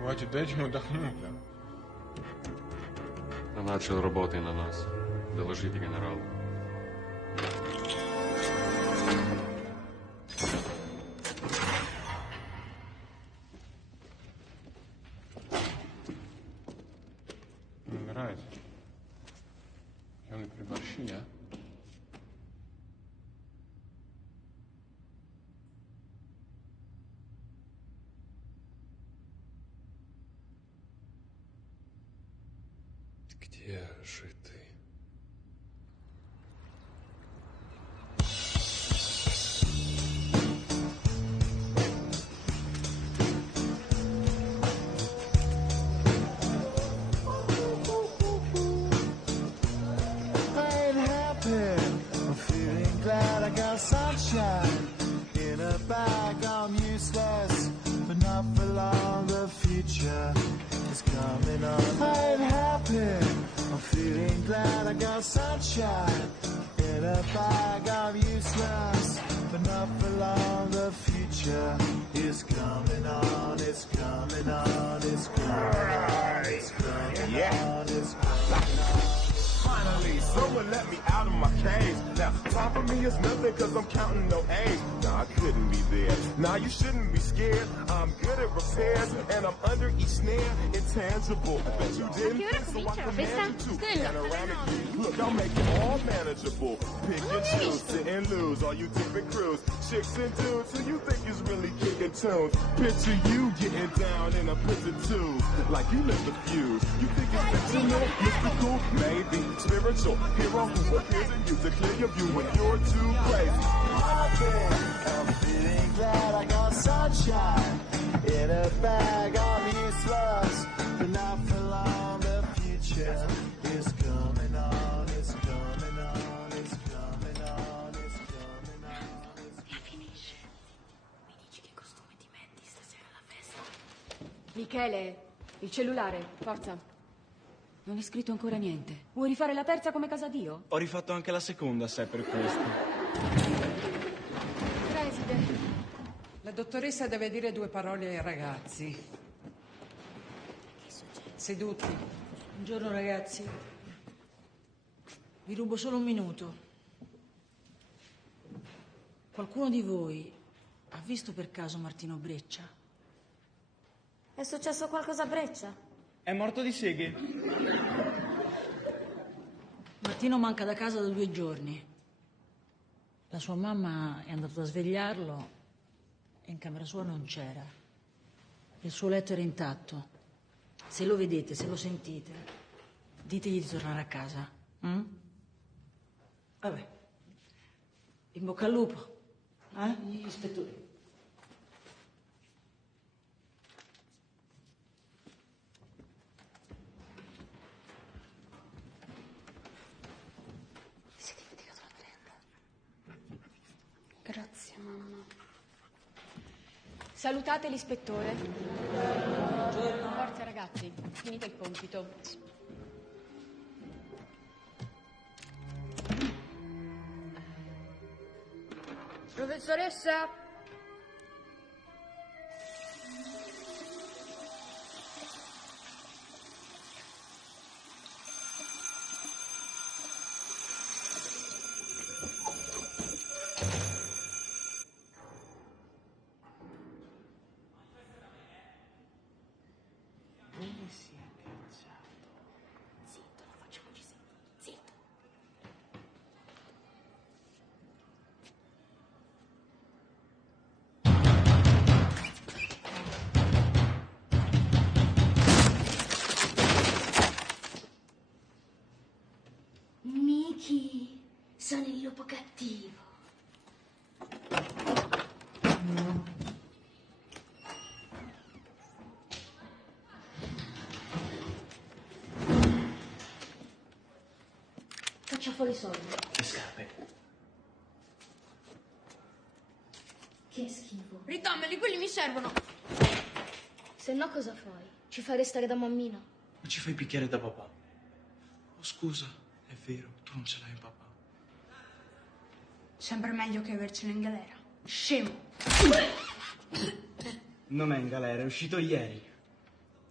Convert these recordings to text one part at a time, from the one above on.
Хватит, дайте ему отдохнуть. Начал работы на нас. Доложите генералу. Мне нравится. Чем приборщи, а? Где же ты? Sunshine in a bag, I'm useless, but not for long. The future is coming on. I ain't happy, I'm feeling glad. I got sunshine in a bag, I'm useless, but not for long. The future is coming on, it's coming on, it's coming on, it's coming on, it's coming on. Finally, someone let me out of my cage. Now, time for me is nothing cause I'm counting no age. Nah, I couldn't be there. Nah, you shouldn't be scared. I'm good at repairs and I'm under each snare. Intangible. Bet you didn't think so I can manage you too. Panoramic view. Look, I'll make it all manageable. Pick and choose, sit and lose. All you different crews, chicks and dudes who you think is really kicking tunes. Picture you getting down in a prison too. Like you lit the fuse. You think it's fictional, mystical, maybe spiritual hero who appears in you to clear your view when you're too crazy. I'm feeling glad I got sunshine in a bag. I'm useless, but not for long. The future is coming on. It's coming on. It's coming on. It's coming on. La finisce. Mi dici che costume ti metti stasera alla festa? Michele, il cellulare, forza. Non è scritto ancora niente. Vuoi rifare la terza come Casadio? Ho rifatto anche la seconda, se è per questo. Preside. La dottoressa deve dire due parole ai ragazzi. Che succede? Seduti. Buongiorno ragazzi. Vi rubo solo un minuto. Qualcuno di voi ha visto per caso Martino Breccia? È successo qualcosa a Breccia? È morto di seghe. Martino manca da casa da 2 giorni. La sua mamma è andata a svegliarlo e in camera sua non c'era. Il suo letto era intatto. Se lo vedete, se lo sentite, ditegli di tornare a casa. Vabbè. In bocca al lupo. Gli ispettori. Grazie, mamma. Salutate l'ispettore. Forza, ragazzi, finite il compito. Professoressa? Zitto, non facciamoci sentire. Zitto. Miki, sono il lupo cattivo. Faccia fuori i soldi. Le scarpe. Che schifo. Ridammeli, quelli mi servono. Se no cosa fai? Ci fai restare da mammina? Ma ci fai picchiare da papà. Oh, scusa, è vero, tu non ce l'hai un papà. Sempre meglio che avercelo in galera. Scemo. Non è in galera, è uscito ieri.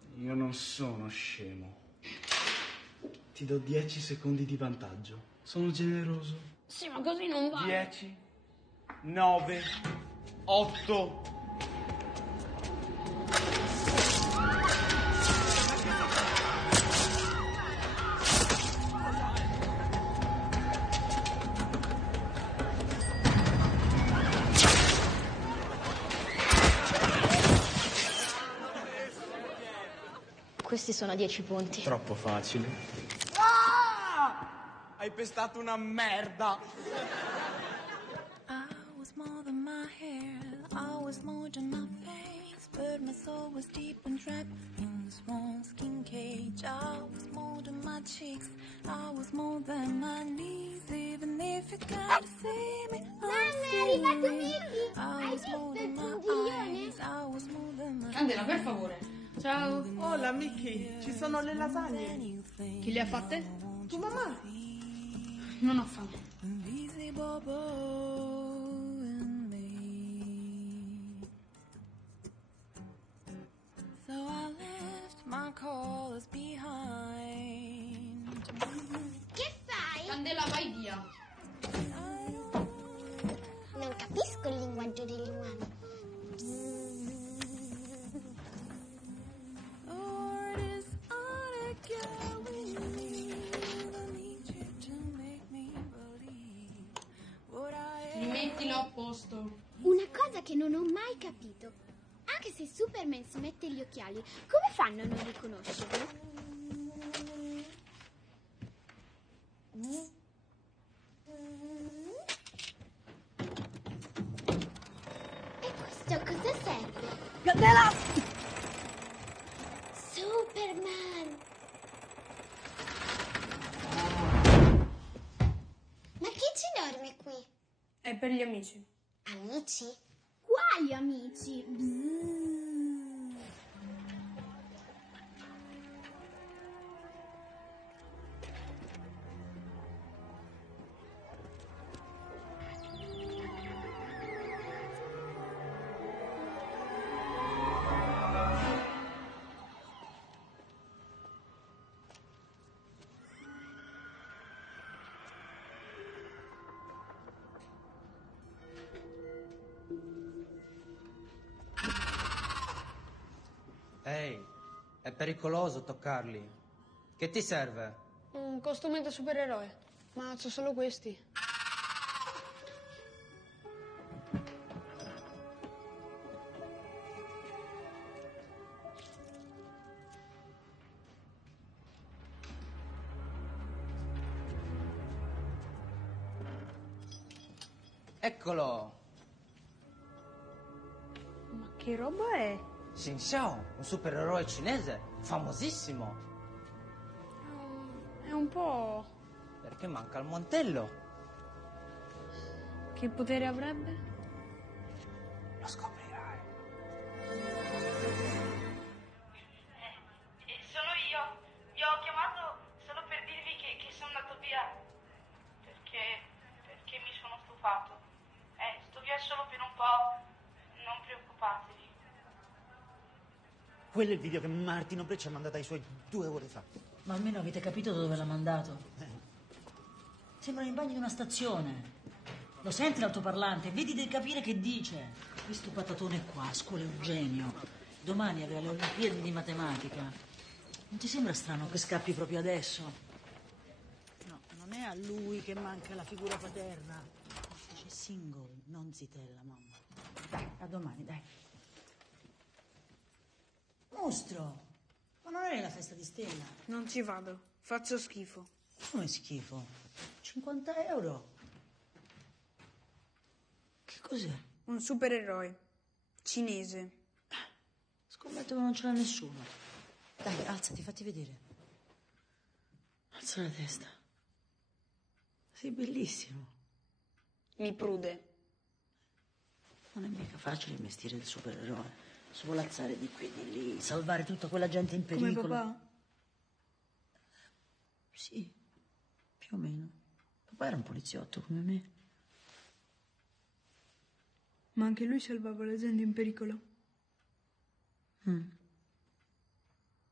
Io non sono scemo. Ti do 10 secondi di vantaggio. Sono generoso. Sì, ma così non va. 10, 9, 8. Questi sono 10 punti. Troppo facile. Hai pestato una merda. I was more than my hair, I was more than my face, but my soul was deep and trapped in this small skin cage. I was more than my cheeks, I was more than my knees, even if you gotta see me, I'm still me. I was more than my eyes, I was more than my Candela, per favore. Ciao. Hola, Mickey, ci sono le lasagne. Chi le ha fatte? Tu mamma? Non ho fame. invisible bow in me. So I left my colors behind. Che fai? Candela, vai via. Non capisco il linguaggio degli umani. Rimettilo a posto. Una cosa che non ho mai capito. Anche se Superman si mette gli occhiali, come fanno a non riconoscerlo? E questo cosa serve? Candela! Superman! Ma chi ci dorme qui? È per gli amici. Amici? Quali amici? Ehi, è pericoloso toccarli. Che ti serve? Un costume da supereroe. Ma c'ho solo questi. Eccolo! Ma che roba è? Xin Xiao, un supereroe cinese, famosissimo. È un po'... Perché manca il mantello. Che potere avrebbe? Lo scoprirai. Sono io. Vi ho chiamato solo per dirvi che sono andato via. Perché mi sono stufato. Sto via solo per un po'. Non preoccupatevi. Quello è il video che Martino Breccia ha mandato ai suoi 2 ore fa. Ma almeno avete capito dove l'ha mandato? Sembrano i bagni di una stazione. Lo senti l'altoparlante? Vedi di capire che dice. Questo patatone qua, a scuola Eugenio. Domani aveva le Olimpiadi di matematica. Non ti sembra strano che scappi proprio adesso? No, non è a lui che manca la figura paterna. Dice single, non zitella, mamma. Dai, a domani, dai. Mostro! Ma non è la festa di Stella? Non ci vado. Faccio schifo. Come schifo? 50 euro? Che cos'è? Un supereroe. Cinese. Scommetto che non ce l'ha nessuno. Dai, alzati, fatti vedere. Alza la testa. Sei bellissimo. Mi prude. Non è mica facile il mestiere del supereroe. Svolazzare di qui e di lì, salvare tutta quella gente in Come pericolo. papà? Sì, più o meno. Papà era un poliziotto come me. Ma anche lui salvava la gente in pericolo.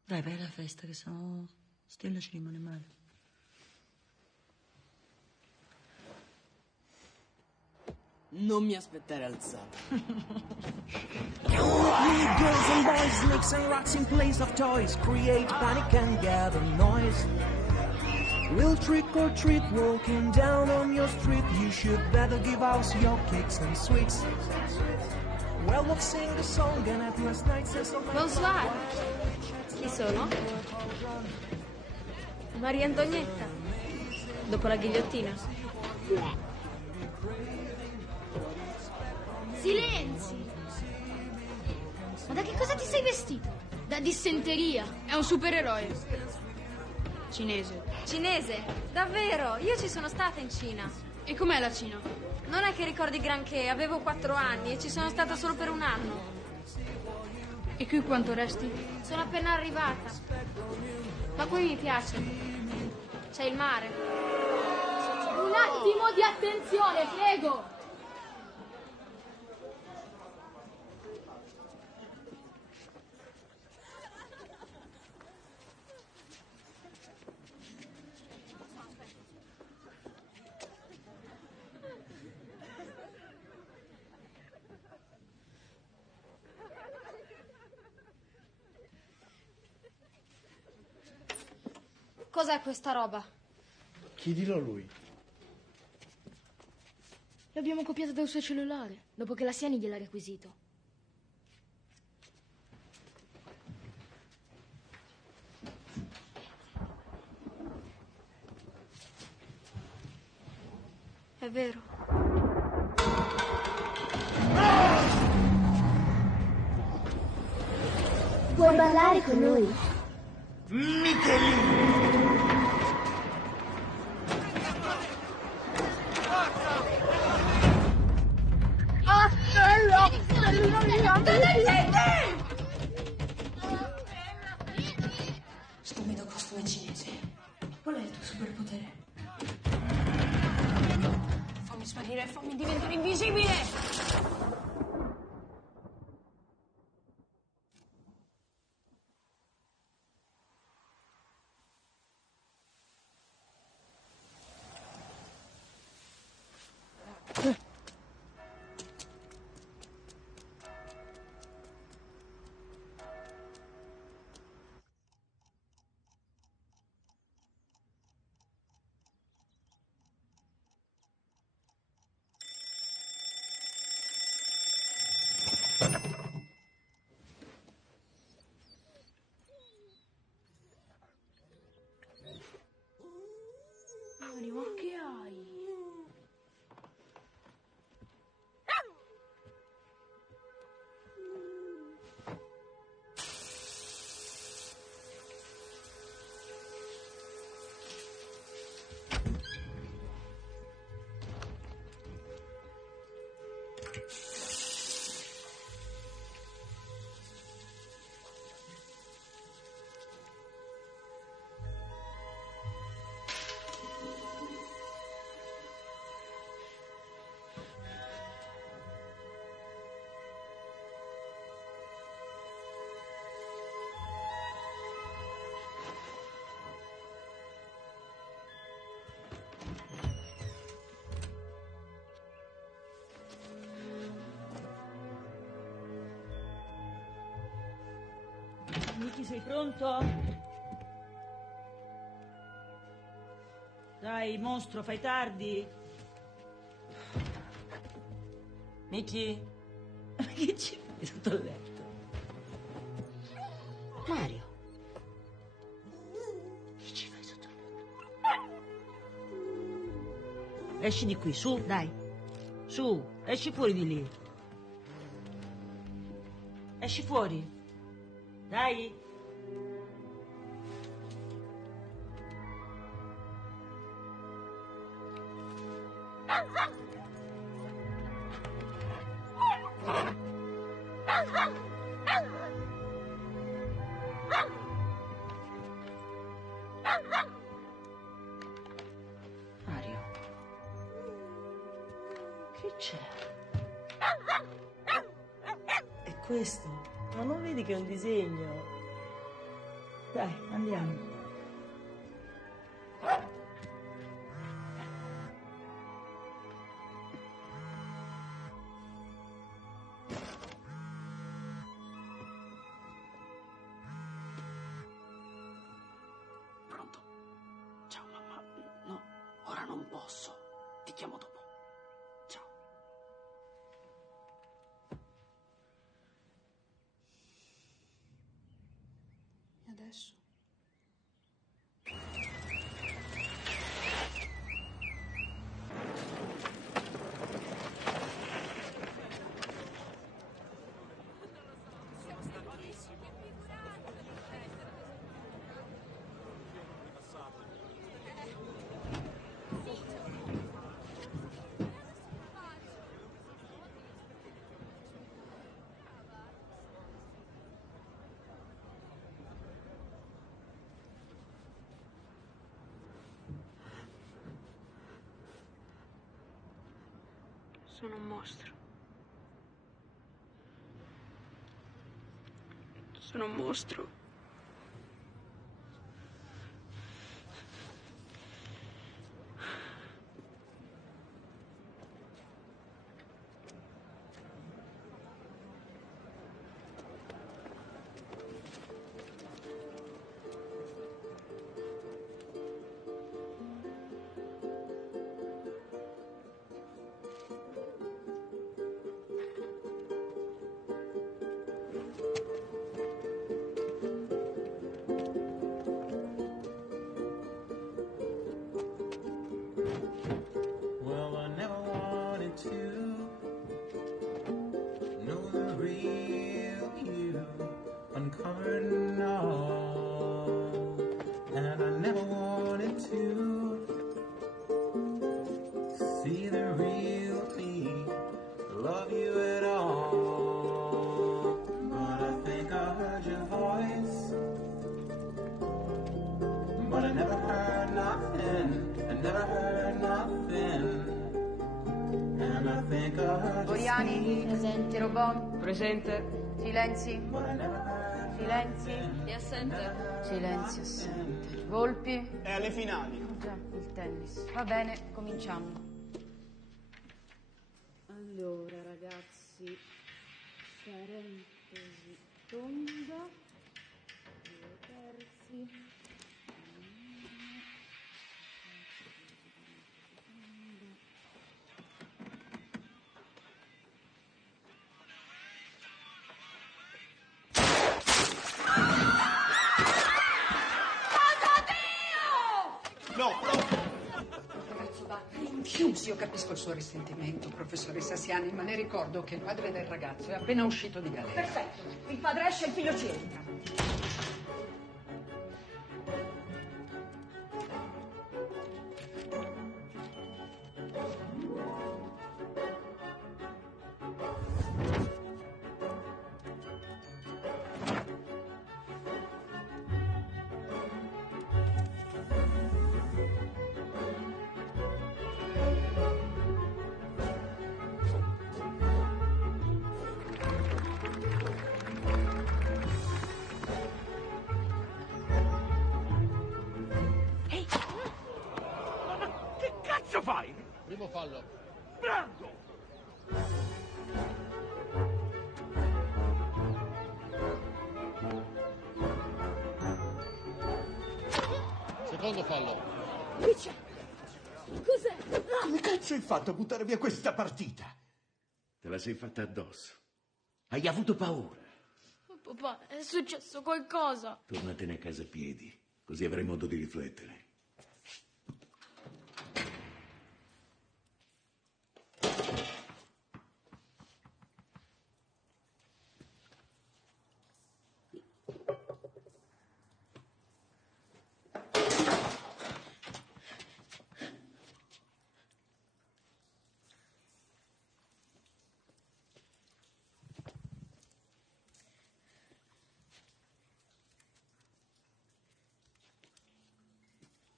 Dai, vai alla festa, che sennò Stella ci rimane male. Non mi aspettare alzato. Girls and boys, snakes and rocks in place of toys, create panic and gather noise. We'll trick or treat walking down on your street. You should better give us your cakes and sweets. Well, we'll sing a song and at last night says so. Bonsoir. Chi sono? Maria Antonietta. Dopo la ghigliottina. Silenzi! Ma da che cosa ti sei vestito? Da dissenteria. È un supereroe. Cinese. Cinese? Davvero? Io ci sono stata in Cina. E com'è la Cina? Non è che ricordi granché, avevo 4 anni e ci sono stata solo per 1 anno. E qui quanto resti? Sono appena arrivata. Ma qui mi piace. C'è il mare. Un attimo di attenzione, prego! Cos'è questa roba? Chiedilo a lui. L'abbiamo copiata dal suo cellulare, dopo che la Sieni gliel'ha requisito. È vero. Vuoi ballare con noi? Michelin! Ah, Stella! Stellina mia! Stupido costume cinese. Qual è il tuo superpotere? Fammi sparire, fammi diventare invisibile! Ma che hai? Miki, sei pronto? Dai, mostro, fai tardi. Miki? Ma che ci fai sotto il letto? Mario? Che ci fai sotto il letto? Esci di qui, su, dai. Su, esci fuori di lì. Esci fuori. Dai. Mario. Che c'è? È questo? Ma non vedi che è un disegno? Dai, andiamo. Pronto? Ciao mamma. No, ora non posso. Ti chiamo dopo. Ciao. E adesso? Sono un mostro. Sono un mostro. Well, I never wanted to know the real you, uncovered and all. And I never wanted to see the real me, love you at all. But I think I heard your voice, but I never heard nothing. I never heard nothing. And I think I heard you Oriani, speak. presente. Robot, Presente. silenzi. But I never heard Silenzi. È assente. Silenzio assente. Volpi. È alle finali. Già, il tennis. Va bene, cominciamo. Allora, ragazzi, parentesi tonda, 2/3. No, Ragazzo, va. Rinchiusi, io capisco il suo risentimento, professoressa Siani, ma le ricordo che il padre del ragazzo è appena uscito di galera. Perfetto, il padre esce e il figlio ci entra. Che cazzo fai? Primo fallo. Brando! Secondo fallo. Cos'è? Come cazzo hai fatto a buttare via questa partita? Te la sei fatta addosso. Hai avuto paura. Papà, è successo qualcosa. Tornatene a casa a piedi, così avrai modo di riflettere.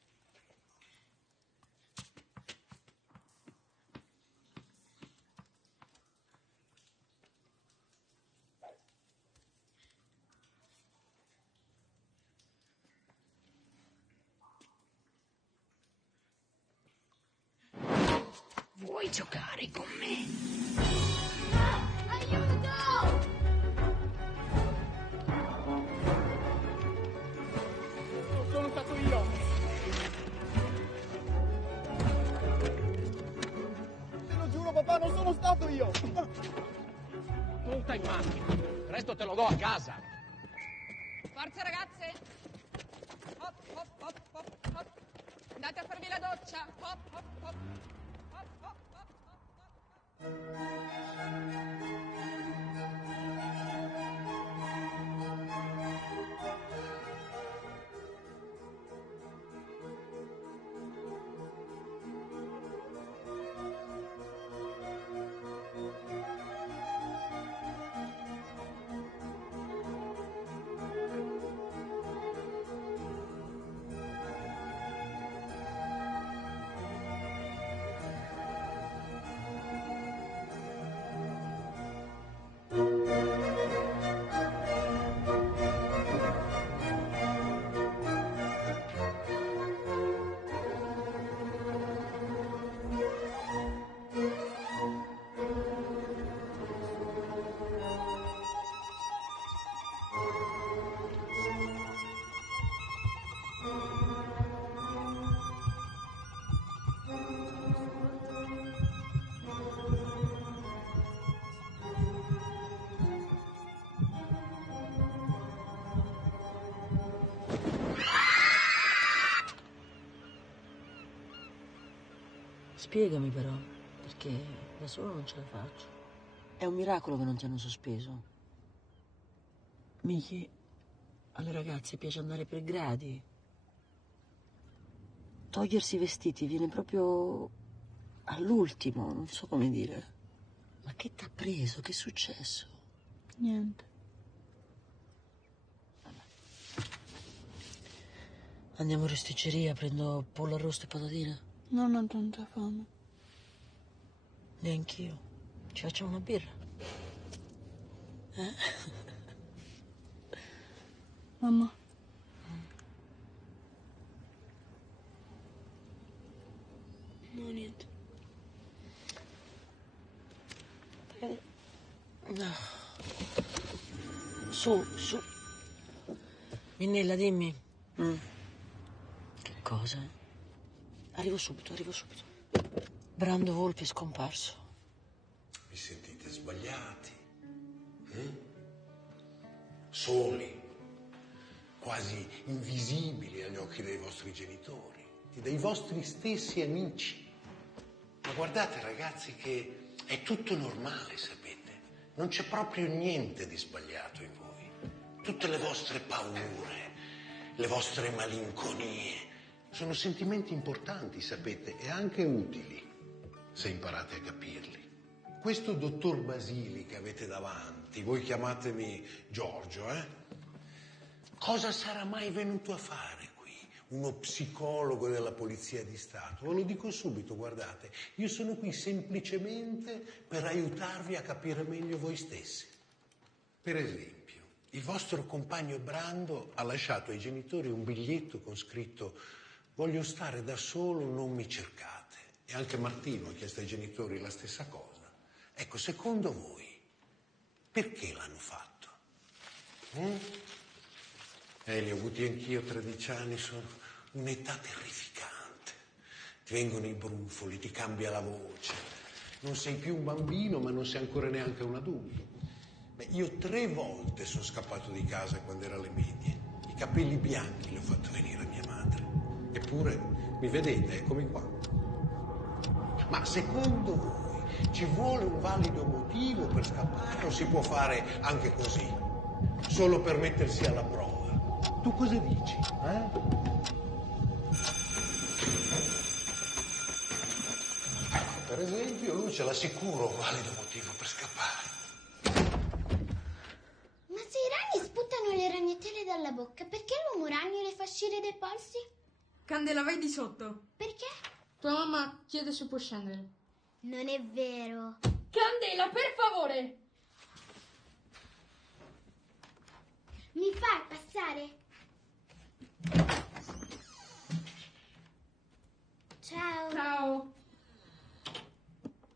Vuoi giocare con me? Aiuto! Non sono stato io! Te lo giuro, papà, non sono stato io! Punta in macchina. Il resto te lo do a casa. Forza ragazze! Hop, hop, hop, hop, hop. Andate a farvi la doccia. Hop, hop, hop. Hop, hop, hop, hop. Spiegami però, perché da solo non ce la faccio. È un miracolo che non ti hanno sospeso. Miki, alle ragazze piace andare per gradi. Togliersi i vestiti viene proprio all'ultimo, non so come dire. Ma che t'ha preso? Che è successo? Niente. Andiamo in rosticceria, prendo pollo arrosto e patatine. Non ho tanta fame. Neanch'io. Ci facciamo una birra? Mamma. No, niente. No. Su. Minnella, dimmi. Che cosa? Arrivo subito. Brando Volpi è scomparso. Vi sentite sbagliati? Soli, quasi invisibili agli occhi dei vostri genitori e dei vostri stessi amici. Ma guardate ragazzi che è tutto normale, sapete? Non c'è proprio niente di sbagliato in voi. Tutte le vostre paure, le vostre malinconie sono sentimenti importanti, sapete, e anche utili, se imparate a capirli. Questo dottor Basili che avete davanti, voi chiamatemi Giorgio, cosa sarà mai venuto a fare qui? Uno psicologo della Polizia di Stato? Ve lo dico subito, guardate, io sono qui semplicemente per aiutarvi a capire meglio voi stessi. Per esempio, il vostro compagno Brando ha lasciato ai genitori un biglietto con scritto «Voglio stare da solo, non mi cercate». E anche Martino ha chiesto ai genitori la stessa cosa. Ecco, secondo voi, perché l'hanno fatto? Li ho avuti anch'io 13 anni, sono un'età terrificante. Ti vengono i brufoli, ti cambia la voce. Non sei più un bambino, ma non sei ancora neanche un adulto. Io 3 volte sono scappato di casa quando ero alle medie. I capelli bianchi li ho fatto venire a mia madre. Eppure, mi vedete, eccomi qua. Ma secondo voi ci vuole un valido motivo per scappare o si può fare anche così? Solo per mettersi alla prova? Tu cosa dici? Per esempio, lui ce l'ha sicuro un valido motivo per scappare. Ma se i ragni sputano le ragnatele dalla bocca, perché l'uomo ragno le fa uscire dai polsi? Candela, vai di sotto. Perché? Tua mamma chiede se può scendere. Non è vero. Candela, per favore! Mi fai passare? Ciao. Ciao.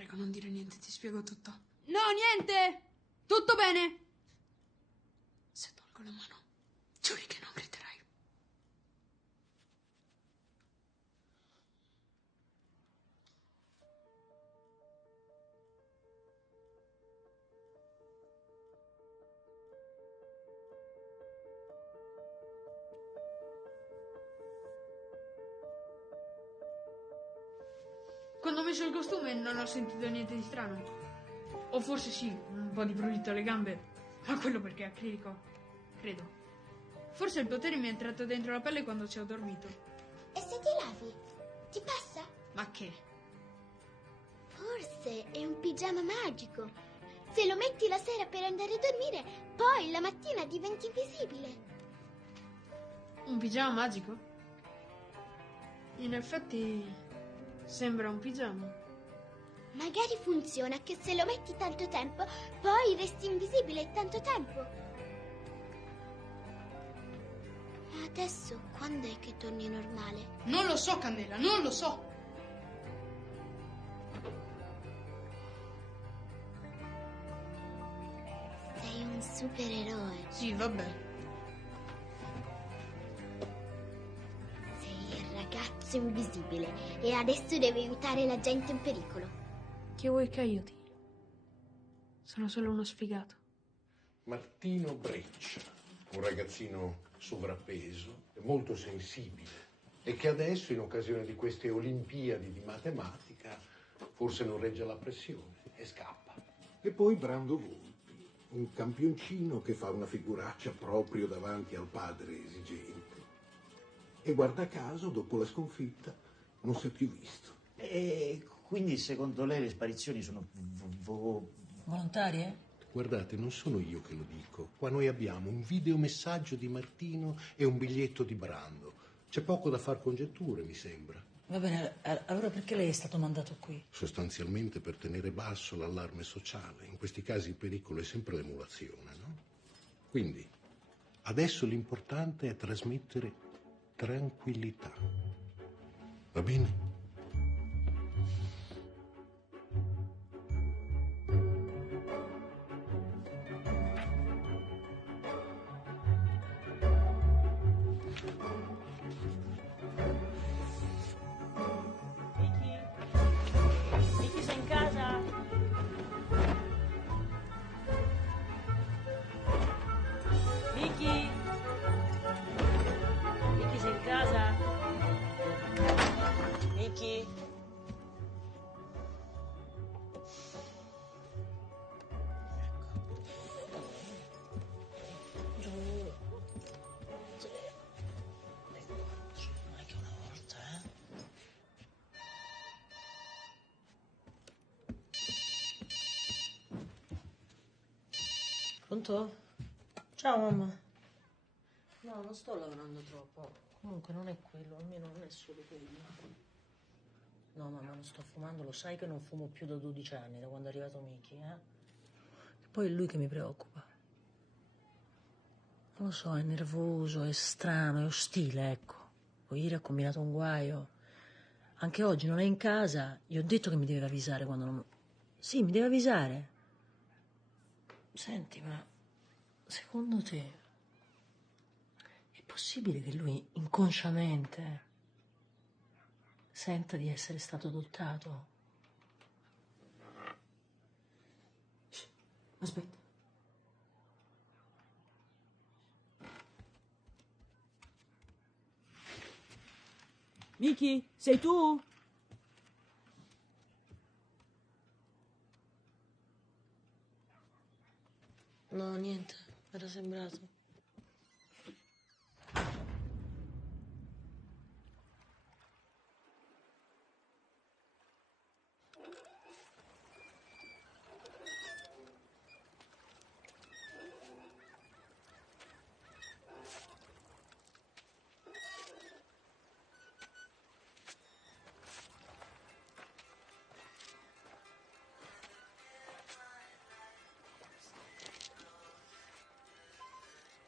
Prego, non dire niente, ti spiego tutto. No, niente! Tutto bene! Se tolgo la mano, giuri che non griterai. Quando ho messo il costume non ho sentito niente di strano. O forse sì, un po' di prurito alle gambe. Ma quello perché è acrilico. Credo. Forse il potere mi è entrato dentro la pelle quando ci ho dormito. E se ti lavi? Ti passa? Ma che? Forse è un pigiama magico. Se lo metti la sera per andare a dormire, poi la mattina diventi invisibile. Un pigiama magico? In effetti sembra un pigiama. Magari funziona che se lo metti tanto tempo, poi resti invisibile tanto tempo. Ma adesso quando è che torni normale? Non lo so, Candela, non lo so. Sei un supereroe. Sì, vabbè. Sei il ragazzo invisibile e adesso devi aiutare la gente in pericolo. Che vuoi che aiuti? Sono solo uno sfigato. Martino Breccia, un ragazzino sovrappeso e molto sensibile e che adesso, in occasione di queste Olimpiadi di matematica, forse non regge la pressione e scappa. E poi Brando Volpi, un campioncino che fa una figuraccia proprio davanti al padre esigente. E guarda caso, dopo la sconfitta, non si è più visto. E quindi secondo lei le sparizioni sono volontarie? Guardate, non sono io che lo dico. Qua noi abbiamo un videomessaggio di Martino e un biglietto di Brando. C'è poco da far congetture, mi sembra. Va bene, allora perché lei è stato mandato qui? Sostanzialmente per tenere basso l'allarme sociale. In questi casi il pericolo è sempre l'emulazione, no? Quindi, adesso l'importante è trasmettere tranquillità. Va bene? Vicky, sei in casa? Vicky? Vicky, sei in casa? Vicky? Pronto? Ciao mamma. No, non sto lavorando troppo. Comunque non è quello, almeno non è solo quello. No mamma, non sto fumando, lo sai che non fumo più da 12 anni, da quando è arrivato Miki, eh? E poi è lui che mi preoccupa. Non lo so, è nervoso, è strano, è ostile, ecco. Poi ieri ha combinato un guaio. Anche oggi non è in casa. Gli ho detto che mi deve avvisare quando non... Sì, mi deve avvisare. Senti, ma secondo te è possibile che lui inconsciamente senta di essere stato adottato? Shh, aspetta. Miki, sei tu? No, niente, era sembrato.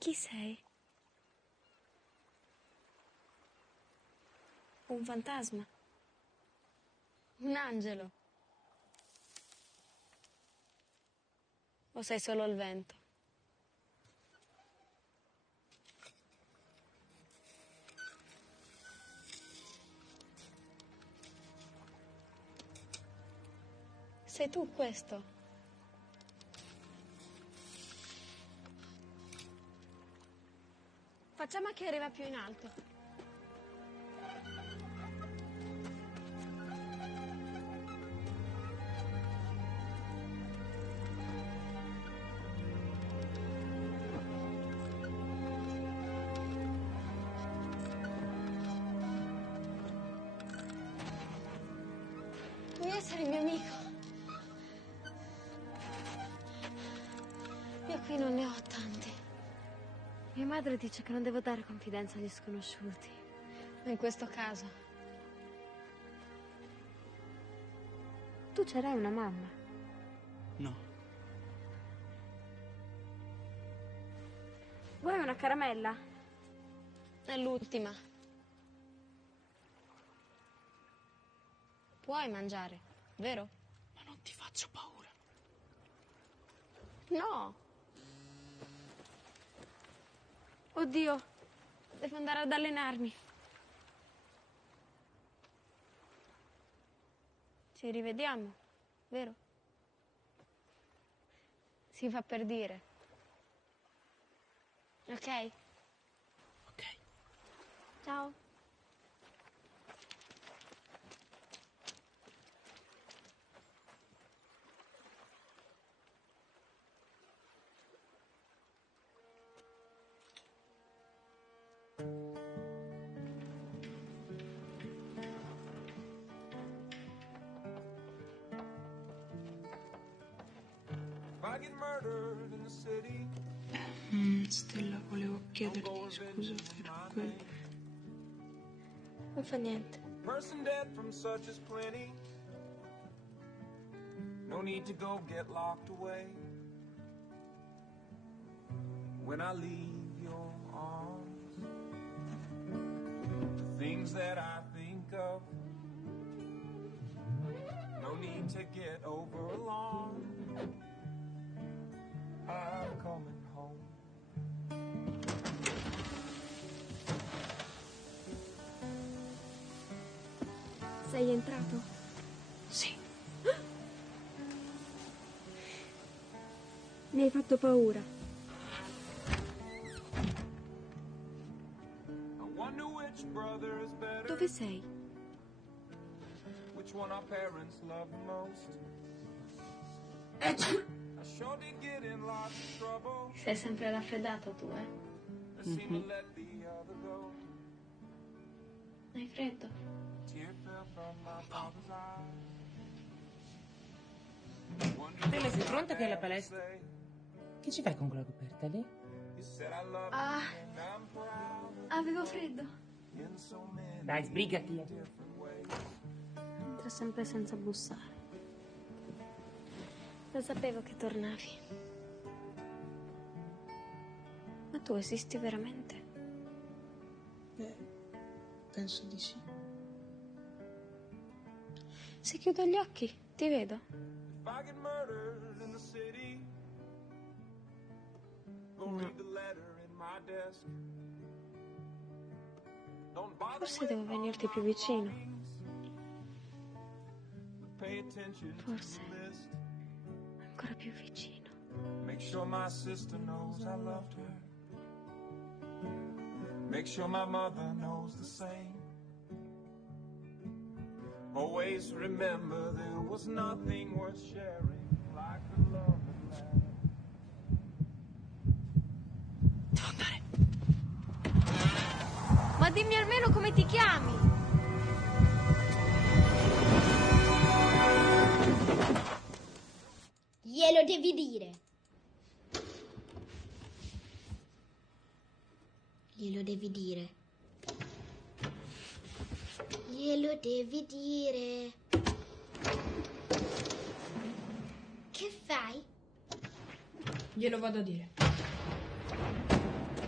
Chi sei? Un fantasma? Un angelo? O sei solo il vento? Sei tu questo? Facciamo che arriva più in alto. Vuoi essere il mio amico? Io qui non ne ho tanti. Mia madre dice che non devo dare confidenza agli sconosciuti. Ma in questo caso... Tu c'erai una mamma? No. Vuoi una caramella? È l'ultima. Puoi mangiare, vero? Ma non ti faccio paura. No. Oddio, devo andare ad allenarmi. Ci rivediamo, vero? Si fa per dire. Ok? Ok. Ciao. Stella, volevo chiederti scusa per quel... Non fa niente. Person dead from such as plenty. No need to go get locked away. When I leave your arms, the things that I think of, no need to get over alarm. I'm coming home. Sei entrato? Sì. Mi hai fatto paura. I wonder which brother is better. Dove sei? Which one our parents love most. I sure did get in lots of trouble. Sei sempre raffreddato tu, I seem to let the other go. Hai freddo? Tear fell from my father's eyes. Bella, sei pronta che è la palestra? Che ci fai con quella coperta lì? Ah, avevo freddo. Dai, sbrigati. Entra sempre senza bussare. Lo sapevo che tornavi. Ma tu esisti veramente? Penso di sì. Se chiudo gli occhi, ti vedo. Forse devo venirti più vicino. Forse ancora più vicino. Make sure my sister knows I loved her. Make sure my mother knows the same. Always remember there was nothing worth sharing like the love that lasts. Devo andare. Ma dimmi almeno come ti chiami. Glielo devi dire. Glielo devi dire. Glielo devi dire. Che fai? Glielo vado a dire.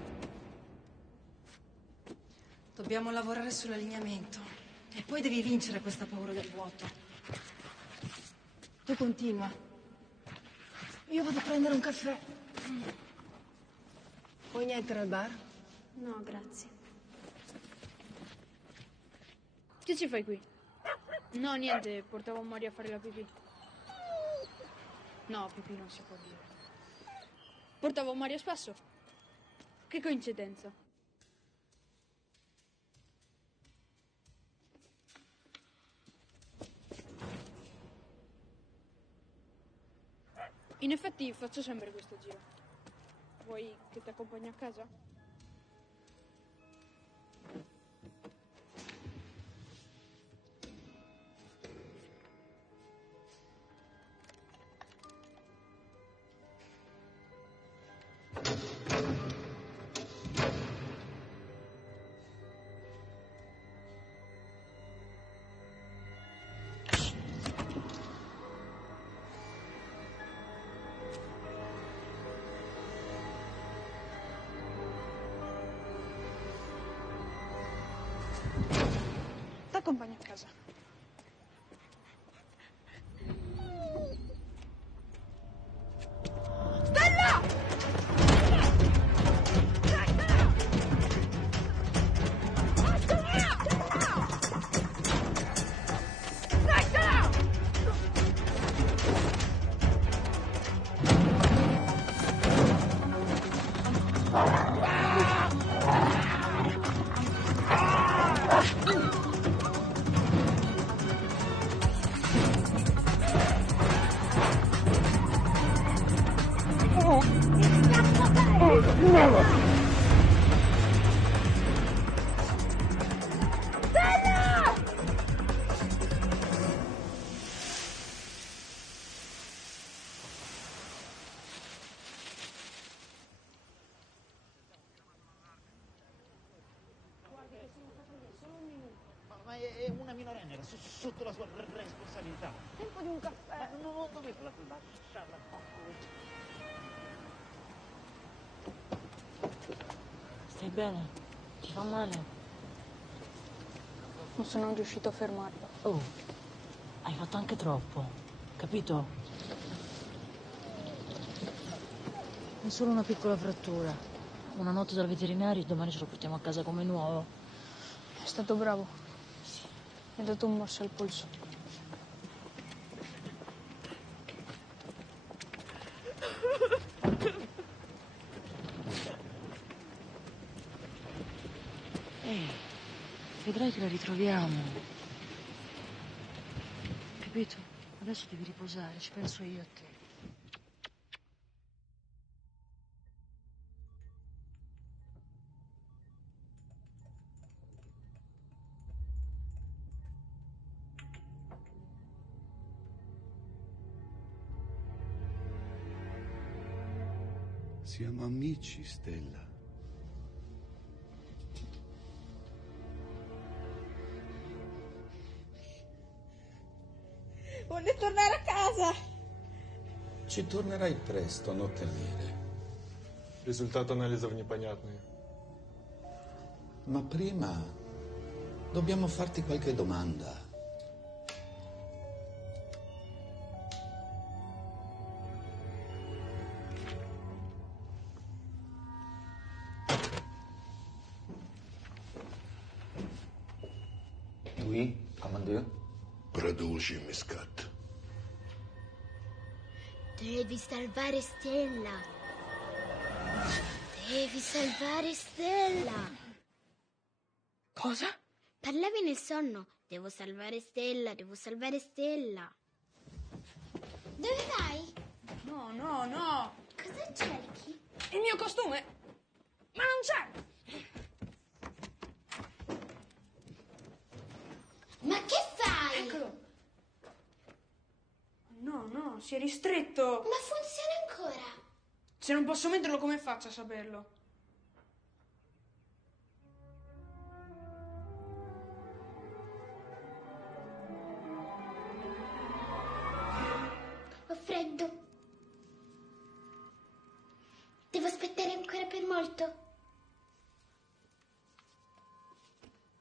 Dobbiamo lavorare sull'allineamento. E poi devi vincere questa paura del vuoto. Tu continua. Io vado a prendere un caffè. Vuoi niente al bar? No, grazie. Che ci fai qui? No, niente, portavo Mario a fare la pipì. No, pipì non si può dire. Portavo Mario spesso. Che coincidenza. In effetti faccio sempre questo giro. Vuoi che ti accompagni a casa? Ti accompagno a casa. Ma è una minorenne, era sotto la sua responsabilità. Tempo di un caffè. Ma non dovevo lasciarla. Stai bene? Ti fa male? Non sono riuscito a fermarlo. Oh, hai fatto anche troppo, capito? È solo una piccola frattura. Una notte dal veterinario e domani ce lo portiamo a casa come nuovo. È stato bravo. Mi ha dato un morso al polso. Vedrai che la ritroviamo. Capito? Adesso devi riposare, ci penso io a te. Siamo amici, Stella. Voglio tornare a casa. Ci tornerai presto, notte nere. Результат анализов непонятные. Ma prima dobbiamo farti qualche domanda. Oui, commandeur. Produci Miscat. Devi salvare Stella. Devi salvare Stella. Cosa? Parlavi nel sonno. Devo salvare Stella, devo salvare Stella. Dove vai? No, no, no. Cosa cerchi? Il mio costume. Ma non c'è. Ma che fai? Eccolo. No, no, si è ristretto. Ma funziona ancora? Se non posso metterlo, come faccio a saperlo? Ho freddo. Devo aspettare ancora per molto.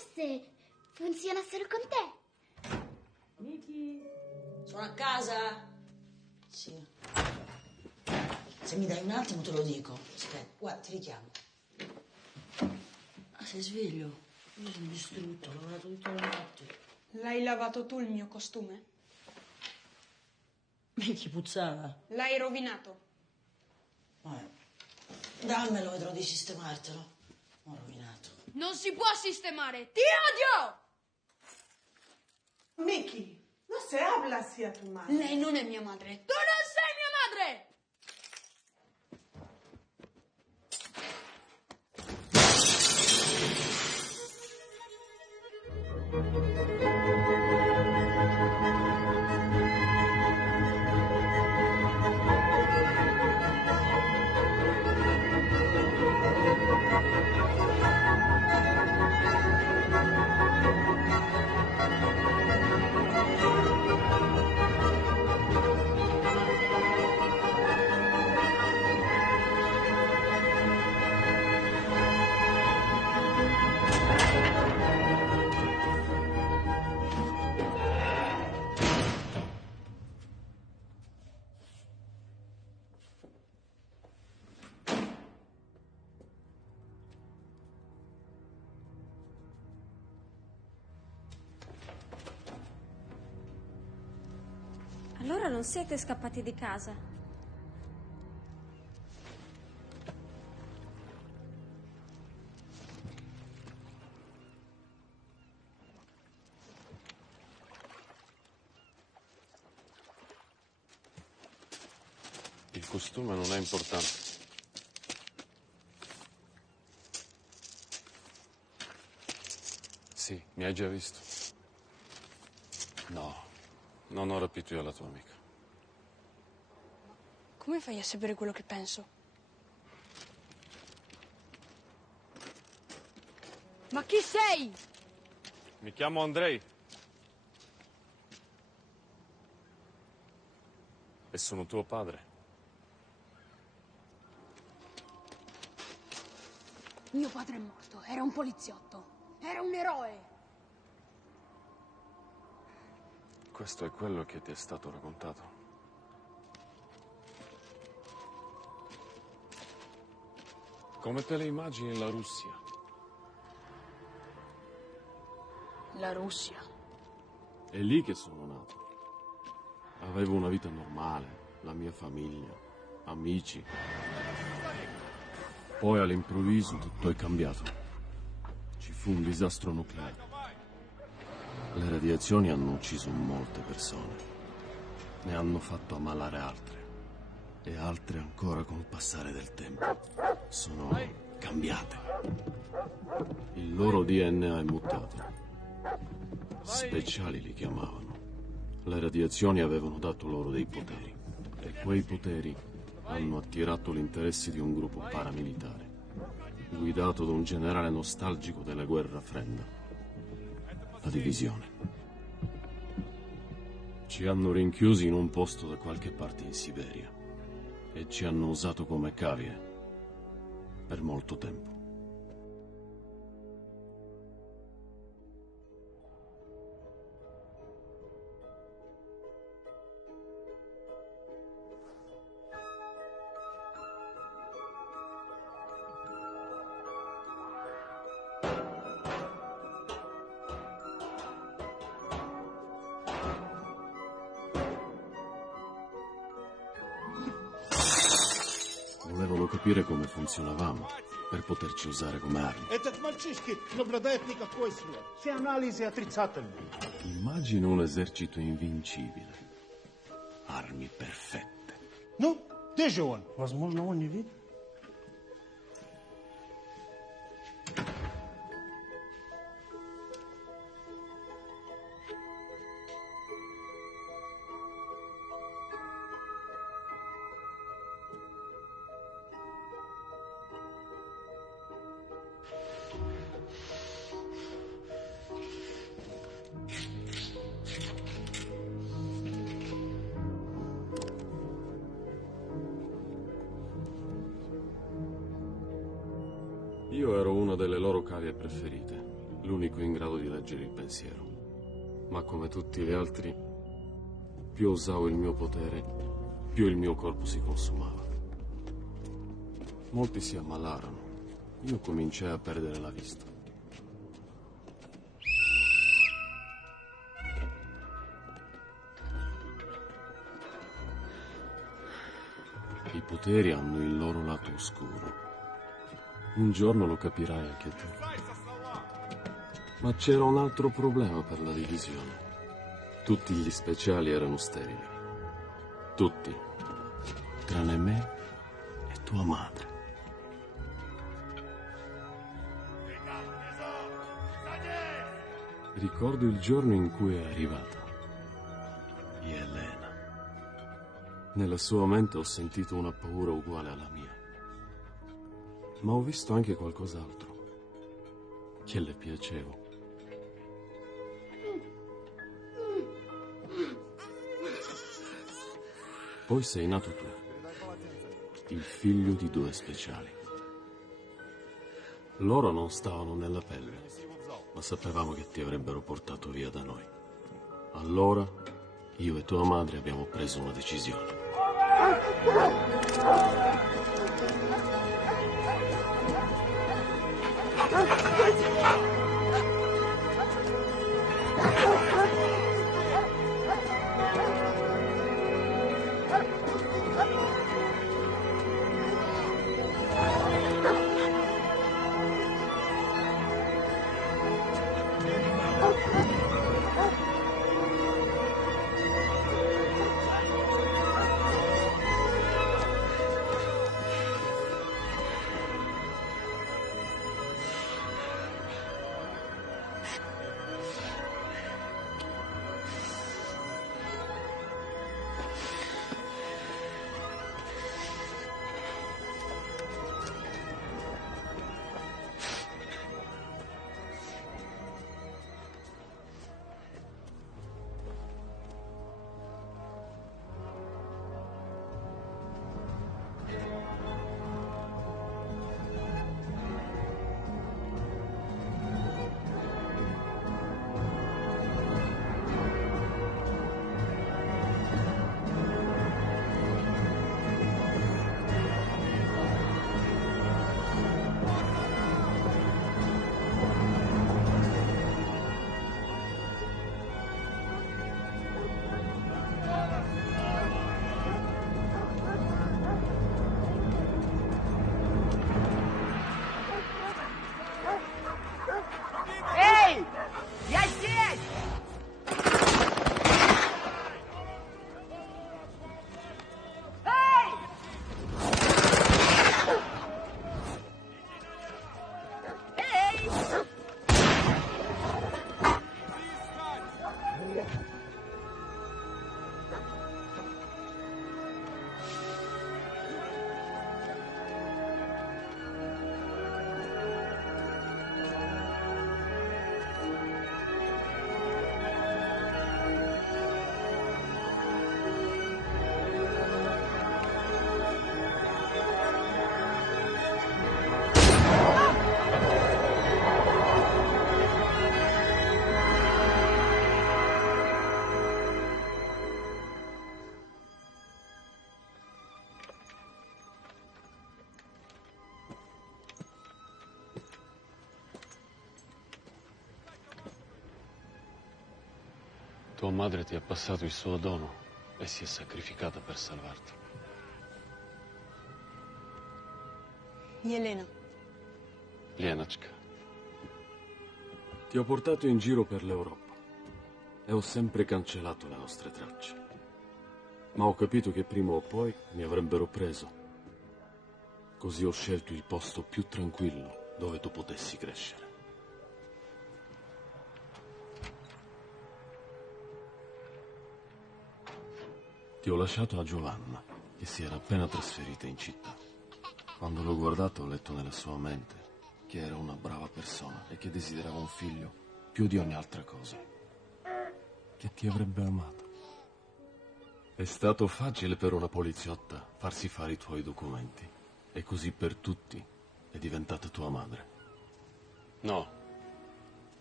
forse funziona solo con te. Miki, sono a casa? Sì. Se mi dai un attimo te lo dico. Aspetta, guarda, ti richiamo. Ah, sei sveglio? Io sono distrutto, ho lavorato tutta la notte. L'hai lavato tu il mio costume? Miki puzzava. L'hai rovinato. Dammelo, vedrò di sistemartelo. Ho rovinato. Non si può sistemare! Ti odio! Miki, no se habla así a tu madre. Lei non è mia madre. Tu non sei mia madre! Allora non siete scappati di casa? Il costume non è importante. Sì, mi hai già visto. No, non ho rapito io la tua amica. Come fai a sapere quello che penso? Ma chi sei? Mi chiamo Andrei. E sono tuo padre. Mio padre è morto, era un poliziotto, era un eroe. Questo è quello che ti è stato raccontato. Come te le immagini la Russia? La Russia. È lì che sono nato. Avevo una vita normale, la mia famiglia, amici. Poi all'improvviso tutto è cambiato. Ci fu un disastro nucleare. Le radiazioni hanno ucciso molte persone. Ne hanno fatto ammalare altre. E altre ancora col passare del tempo. Sono cambiate. Il loro DNA è mutato. Speciali li chiamavano. Le radiazioni avevano dato loro dei poteri. E quei poteri hanno attirato l'interesse di un gruppo paramilitare, guidato da un generale nostalgico della guerra fredda, la divisione. Ci hanno rinchiusi in un posto da qualche parte in Siberia e ci hanno usato come cavie per molto tempo. Volevano capire come funzionavamo per poterci usare come armi. Этот мальчишки наблюдает никакой след. Все анализы отрицательные. Immagino un esercito invincibile. Armi perfette. Ну, где же он? Возможно, он не видит. Io ero una delle loro cavie preferite. l'unico in grado di leggere il pensiero. Ma come tutti gli altri, più usavo il mio potere, più il mio corpo si consumava. Molti si ammalarono. Io cominciai a perdere la vista. I poteri hanno il loro lato oscuro. Un giorno lo capirai anche tu. Ma c'era un altro problema per la divisione. Tutti gli speciali erano sterili. Tutti. Tranne me e tua madre. Ricordo il giorno in cui è arrivata. Elena. Nella sua mente ho sentito una paura uguale alla mia. Ma ho visto anche qualcos'altro. Che le piacevo. Poi sei nato tu, il figlio di 2 speciali. Loro non stavano nella pelle, ma sapevamo che ti avrebbero portato via da noi. Allora, io e tua madre abbiamo preso una decisione. Tua madre ti ha passato il suo dono e si è sacrificata per salvarti. Elena. Lenachka. Ti ho portato in giro per l'Europa e ho sempre cancellato le nostre tracce. Ma ho capito che prima o poi mi avrebbero preso. Così ho scelto il posto più tranquillo dove tu potessi crescere. Ti ho lasciato a Giovanna, che si era appena trasferita in città. Quando l'ho guardata ho letto nella sua mente che era una brava persona e che desiderava un figlio più di ogni altra cosa. Che ti avrebbe amato. È stato facile per una poliziotta farsi fare i tuoi documenti. E così per tutti è diventata tua madre. No,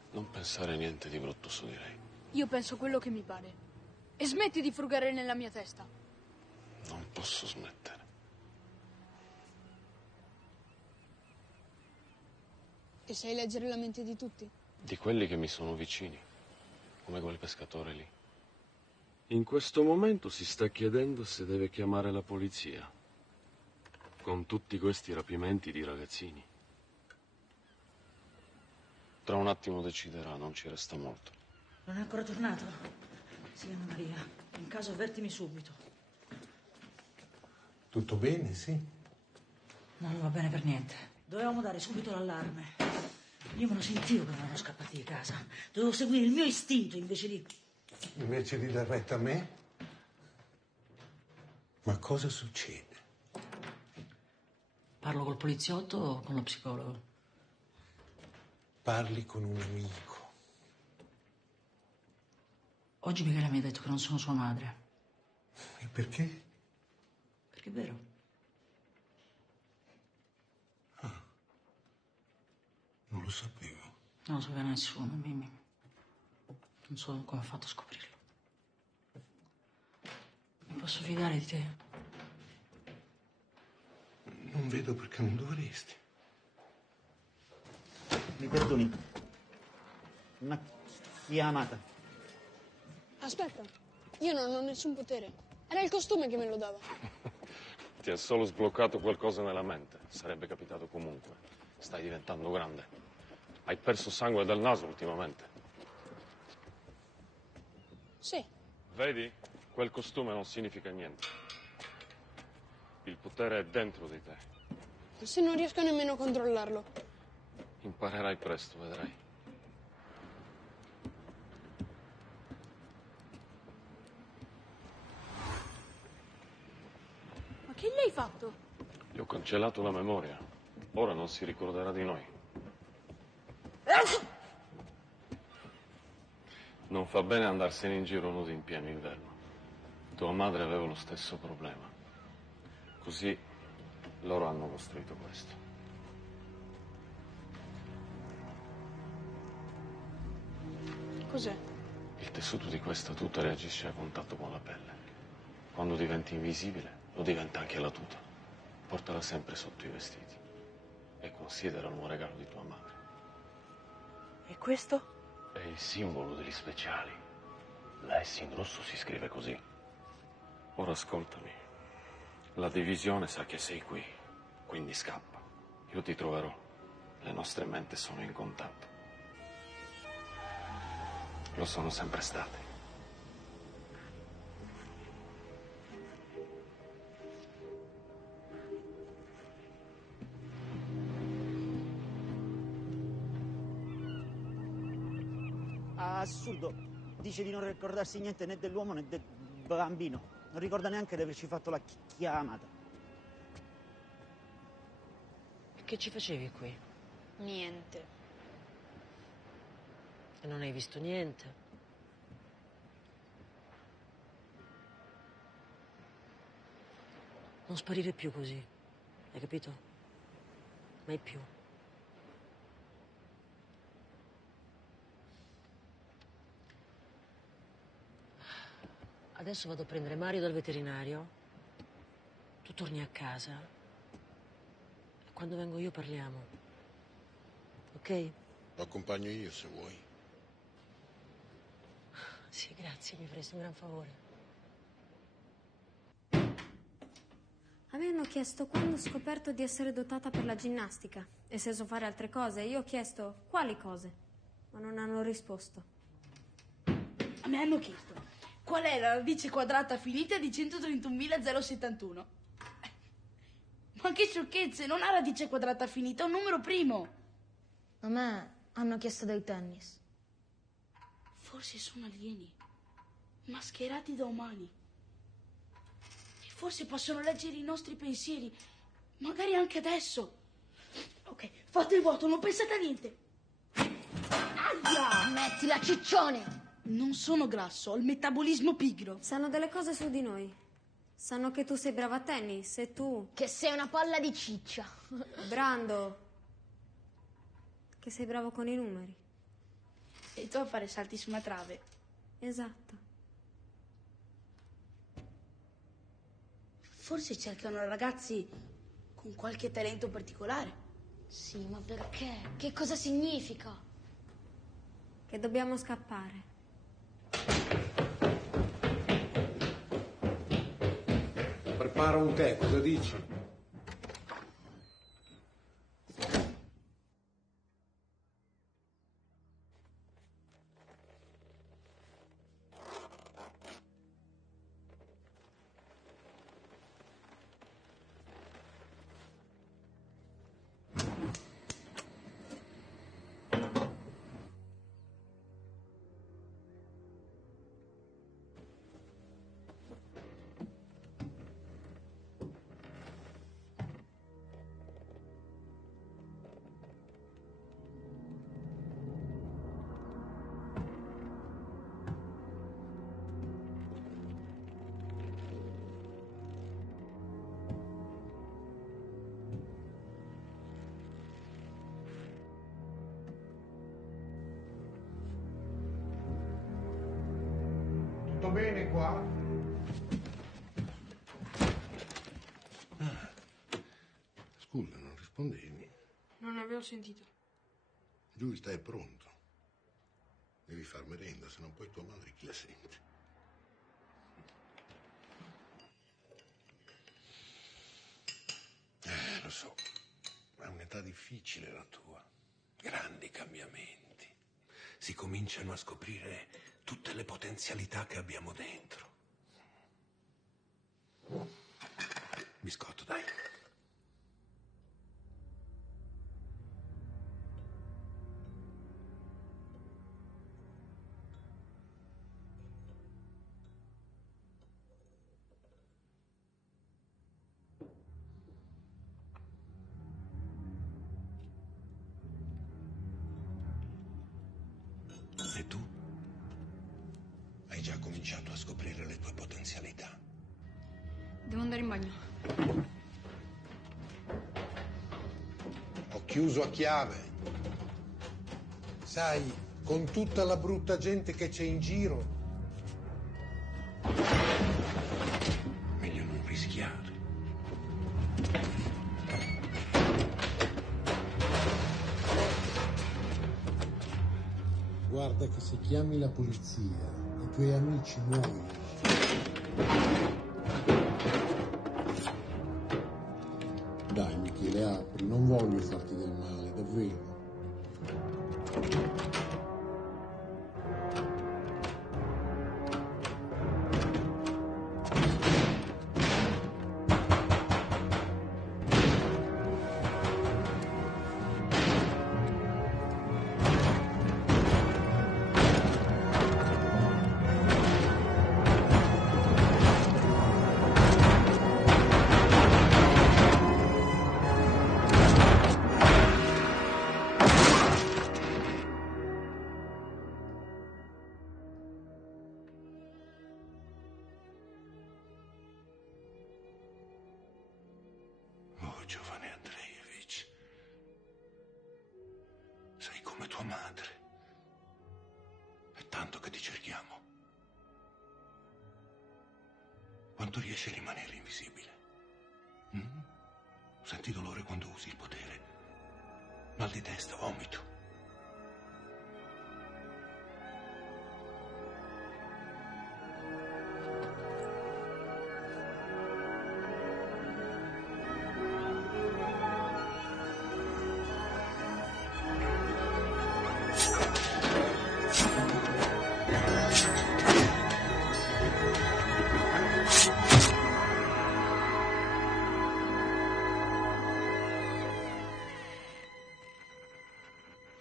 Non pensare niente di brutto su di lei. Io penso quello che mi pare. E smetti di frugare nella mia testa. Non posso smettere. E sai leggere la mente di tutti? Di quelli che mi sono vicini, come quel pescatore lì. In questo momento si sta chiedendo se deve chiamare la polizia. Con tutti questi rapimenti di ragazzini. Tra un attimo deciderà, non ci resta molto. Non è ancora tornato? Sì, Anna Maria. In caso avvertimi subito. Tutto bene, sì? No, non va bene per niente. Dovevamo dare subito l'allarme. Io me lo sentivo che erano scappati di casa. Dovevo seguire il mio istinto invece di... Invece di dar retta a me? Ma cosa succede? Parlo col poliziotto o con lo psicologo? Parli con un amico. Oggi Michela mi ha detto che non sono sua madre. E perché? Perché è vero. Non lo sapevo. Non lo sapeva nessuno, Mimmi. Non so come ha fatto a scoprirlo. Mi posso fidare di te? Non vedo perché non dovresti. Mi perdoni. Una chiamata. Aspetta, io non ho nessun potere. Era il costume che me lo dava. Ti ha solo sbloccato qualcosa nella mente. Sarebbe capitato comunque. Stai diventando grande. Hai perso sangue dal naso ultimamente. Sì. Vedi? Quel costume non significa niente. Il potere è dentro di te. Se non riesco nemmeno a controllarlo. Imparerai presto, vedrai. Ma che gli hai fatto? Gli ho cancellato la memoria. Ora non si ricorderà di noi. Non fa bene andarsene in giro nudi in pieno inverno. Tua madre aveva lo stesso problema. Così loro hanno costruito questo. Cos'è? Il tessuto di questa tuta reagisce a contatto con la pelle. Quando diventi invisibile, lo diventa anche la tuta. Portala sempre sotto i vestiti. E consideralo un regalo di tua madre. E questo? È il simbolo degli speciali. La S in rosso si scrive così. Ora ascoltami. La divisione sa che sei qui, quindi scappa. Io ti troverò. Le nostre menti sono in contatto. Lo sono sempre state. Assurdo. Dice di non ricordarsi niente né dell'uomo né del bambino. Non ricorda neanche di averci fatto la chiamata. Che ci facevi qui? Niente. E non hai visto niente? Non sparire più così, hai capito? Mai più. Adesso vado a prendere Mario dal veterinario, tu torni a casa e quando vengo io parliamo, ok? Lo accompagno io se vuoi. Sì, grazie, mi faresti un gran favore. A me hanno chiesto quando ho scoperto di essere dotata per la ginnastica e se so fare altre cose. Io ho chiesto quali cose, ma non hanno risposto. A me hanno chiesto qual è la radice quadrata finita di 131.071. Ma che sciocchezze, non ha radice quadrata finita, è un numero primo. A me hanno chiesto del tennis. Forse sono alieni, mascherati da umani. E forse possono leggere i nostri pensieri, magari anche adesso. Ok, fate il vuoto, non pensate a niente. Aia! Mettila, ciccione! Non sono grasso, ho il metabolismo pigro. Sanno delle cose su di noi. Sanno che tu sei brava a tennis e tu... Che sei una palla di ciccia. Brando, che sei bravo con i numeri. E tu a fare salti su una trave. Esatto. Forse cercano ragazzi con qualche talento particolare. Sì, ma perché? Che cosa significa? Che dobbiamo scappare. Prepara un tè, cosa dici? Tutto bene qua? Scusa, non rispondevi. Non avevo sentito. Giulia, è pronto. Devi far merenda, se non poi tua madre chi la sente? Lo so, è un'età difficile la tua. Grandi cambiamenti. Si cominciano a scoprire tutte le potenzialità che abbiamo dentro. Biscotto, dai. E tu? Hai già cominciato a scoprire le tue potenzialità. Devo andare in bagno. Ho chiuso a chiave. Sai, con tutta la brutta gente che c'è in giro. Meglio non rischiare. Guarda che se chiami la polizia, i tuoi amici muoiono. Dai Michele, apri, non voglio farti del male, davvero. Oh, giovane Andreevich, sei come tua madre. È tanto che ti cerchiamo. Quanto riesci a rimanere invisibile? Senti dolore quando usi il potere? Mal di testa, vomito?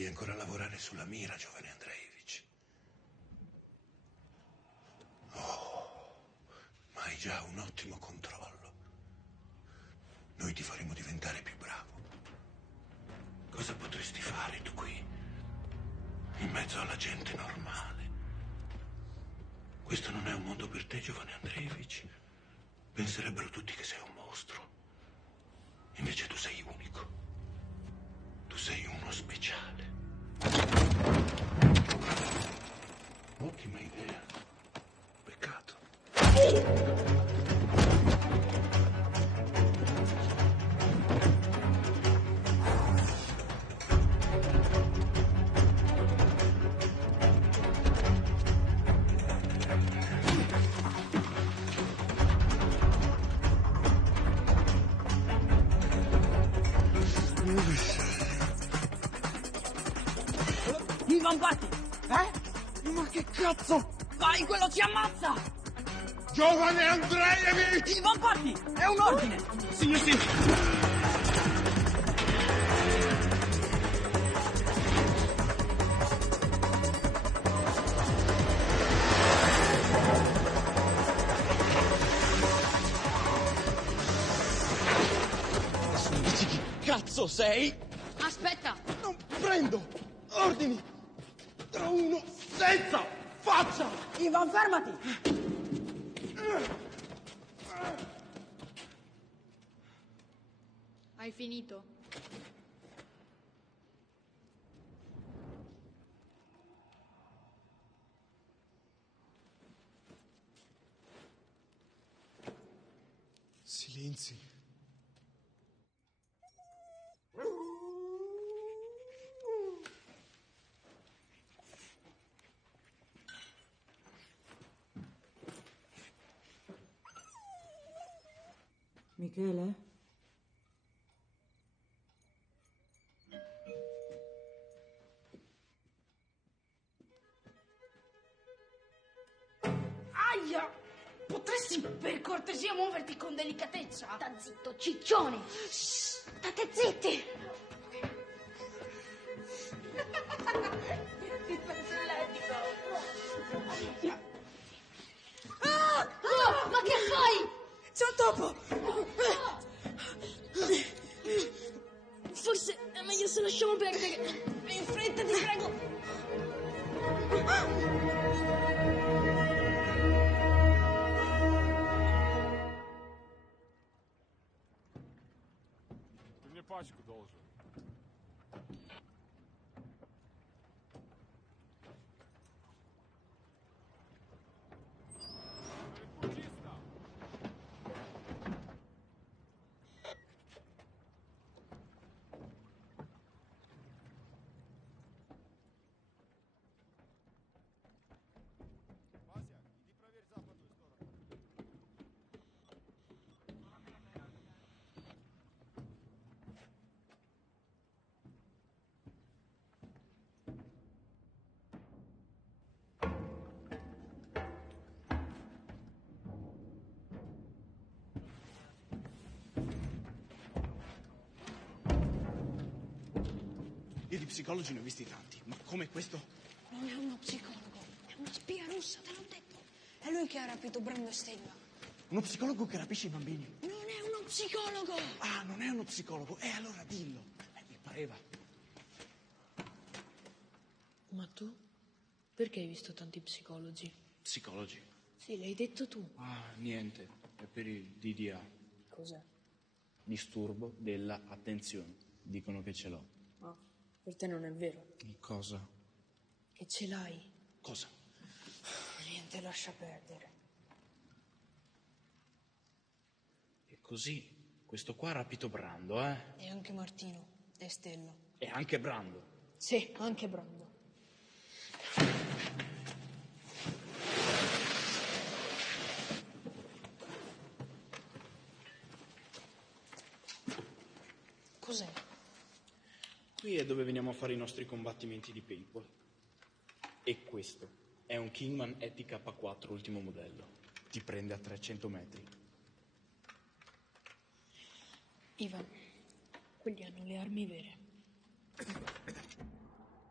Devi ancora lavorare sulla mira, giovane Andreevich. Oh, ma hai già un ottimo controllo. Noi ti faremo diventare più bravo. Cosa potresti fare tu qui, in mezzo alla gente normale? Questo non è un mondo per te, giovane Andreevich. Penserebbero tutti che sei un mostro. Invece tu sei unico. Tu sei uno speciale. Ottima idea. Peccato. Ivan Patti! Ma che cazzo? Vai, quello ci ammazza! Giovane Andreevich! Ivan Patti! È un ordine! Sì, sì. Adesso mi dici chi cazzo sei? Aspetta! Non prendo ordini da uno senza faccia! Ivan, fermati! Hai finito? Silenzi. Michele? Aia! Potresti per cortesia muoverti con delicatezza? Sta zitto, ciccione! State zitti! Ma che fai? C'è un topo! Forse è meglio se lasciamo perdere. In fretta, ti prego! Ты мне пачку должен. Io di psicologi ne ho visti tanti, ma come questo? Non è uno psicologo, è una spia russa, te l'ho detto. È lui che ha rapito Brando e Stella. Uno psicologo che rapisce i bambini. Non è uno psicologo! Ah, non è uno psicologo. Allora dillo. Mi pareva. Ma tu? Perché hai visto tanti psicologi? Psicologi? Sì, l'hai detto tu. Ah, niente. È per il DDA. Cos'è? Disturbo della attenzione. Dicono che ce l'ho. Ah, per te non è vero. Cosa? Che ce l'hai. Cosa? Niente, lascia perdere. E così, questo qua ha rapito Brando, eh? E anche Martino e Stella. E anche Brando. Sì, anche Brando. Cos'è? Qui è dove veniamo a fare i nostri combattimenti di paintball. E questo è un Kingman ETK4 ultimo modello. Ti prende a 300 metri. Ivan, quelli hanno le armi vere.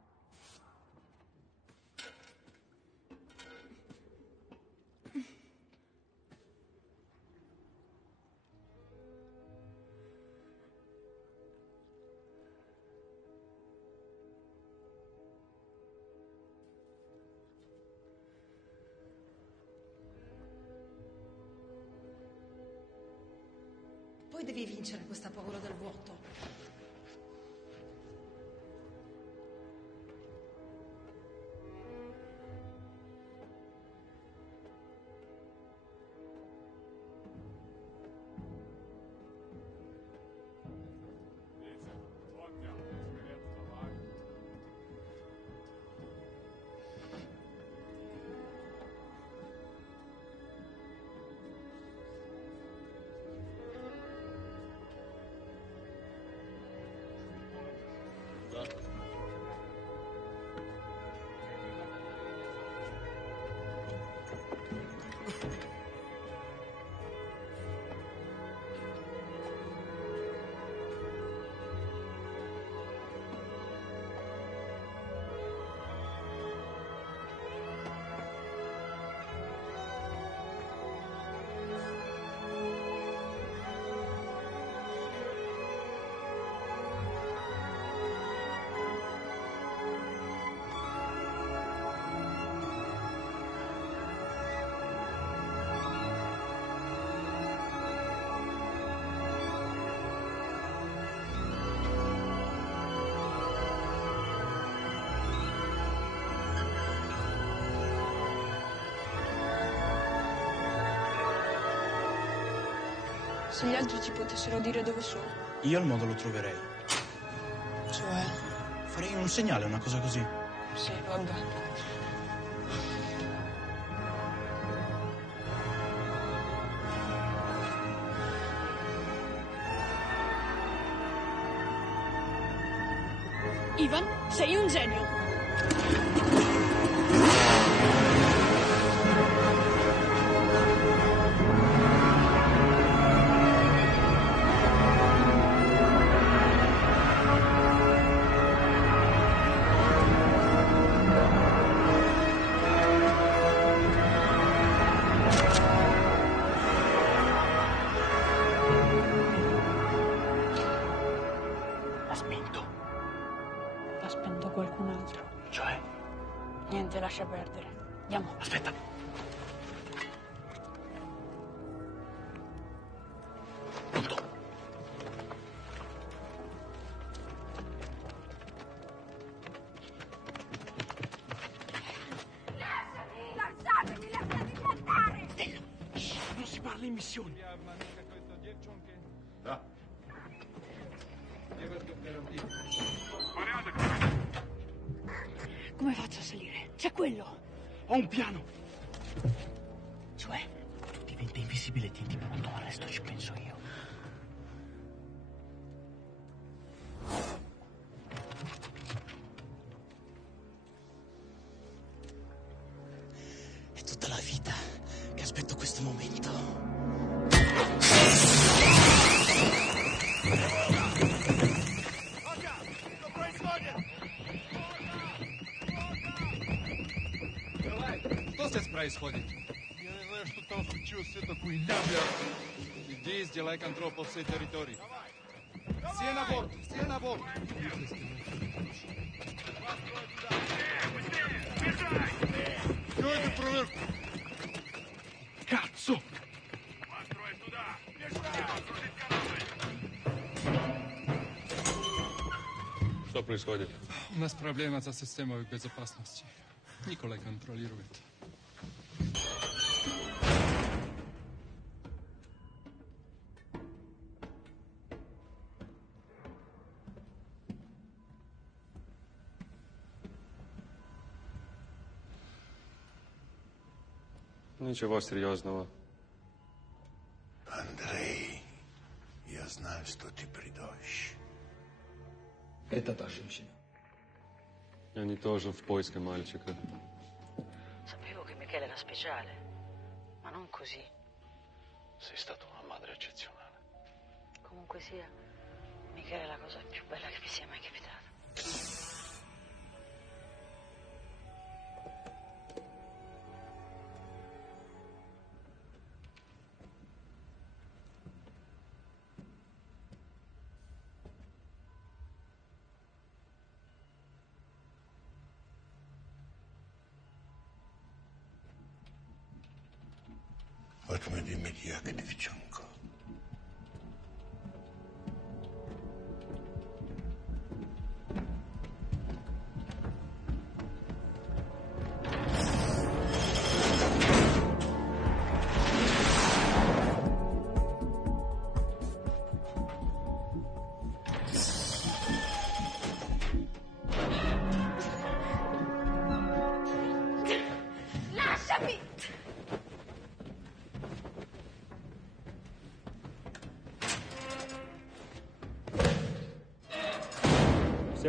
poi devi vincere questa paura del vuoto. Se gli altri ci potessero dire dove sono. Io il modo lo troverei. Cioè? Farei un segnale, una cosa così. Sì, vabbè. Ivan, sei un genio. L'ha spento qualcun altro. Cioè? Niente, lascia perdere. Andiamo. Aspetta. Pronto? Lasciatemi andare! Stella, non si parla in missione. Da. Come faccio a salire? C'è quello. Ho un piano. Cioè? Tu diventa invisibile e tienti pronto, al resto ci penso io. È tutta la vita che aspetto questo momento. Что здесь происходит? Я не знаю, что там случилось, это хуйня, блядь. Иди, сделай контроль по всей территории. Все на борт, все на борт. Делайте проверку. Cazzo! Что происходит? У нас проблема со системой безопасности. Николай контролирует. Ничего серьезного. Андрей, я знаю, что ты придешь. Это та женщина. Они тоже в поиске мальчика. Sapevo che Michele era speciale, ma non così. Sei stata una madre eccezionale. Comunque sia, Michele è la cosa più bella che mi sia mai capitata. Отмени меня к девчонку.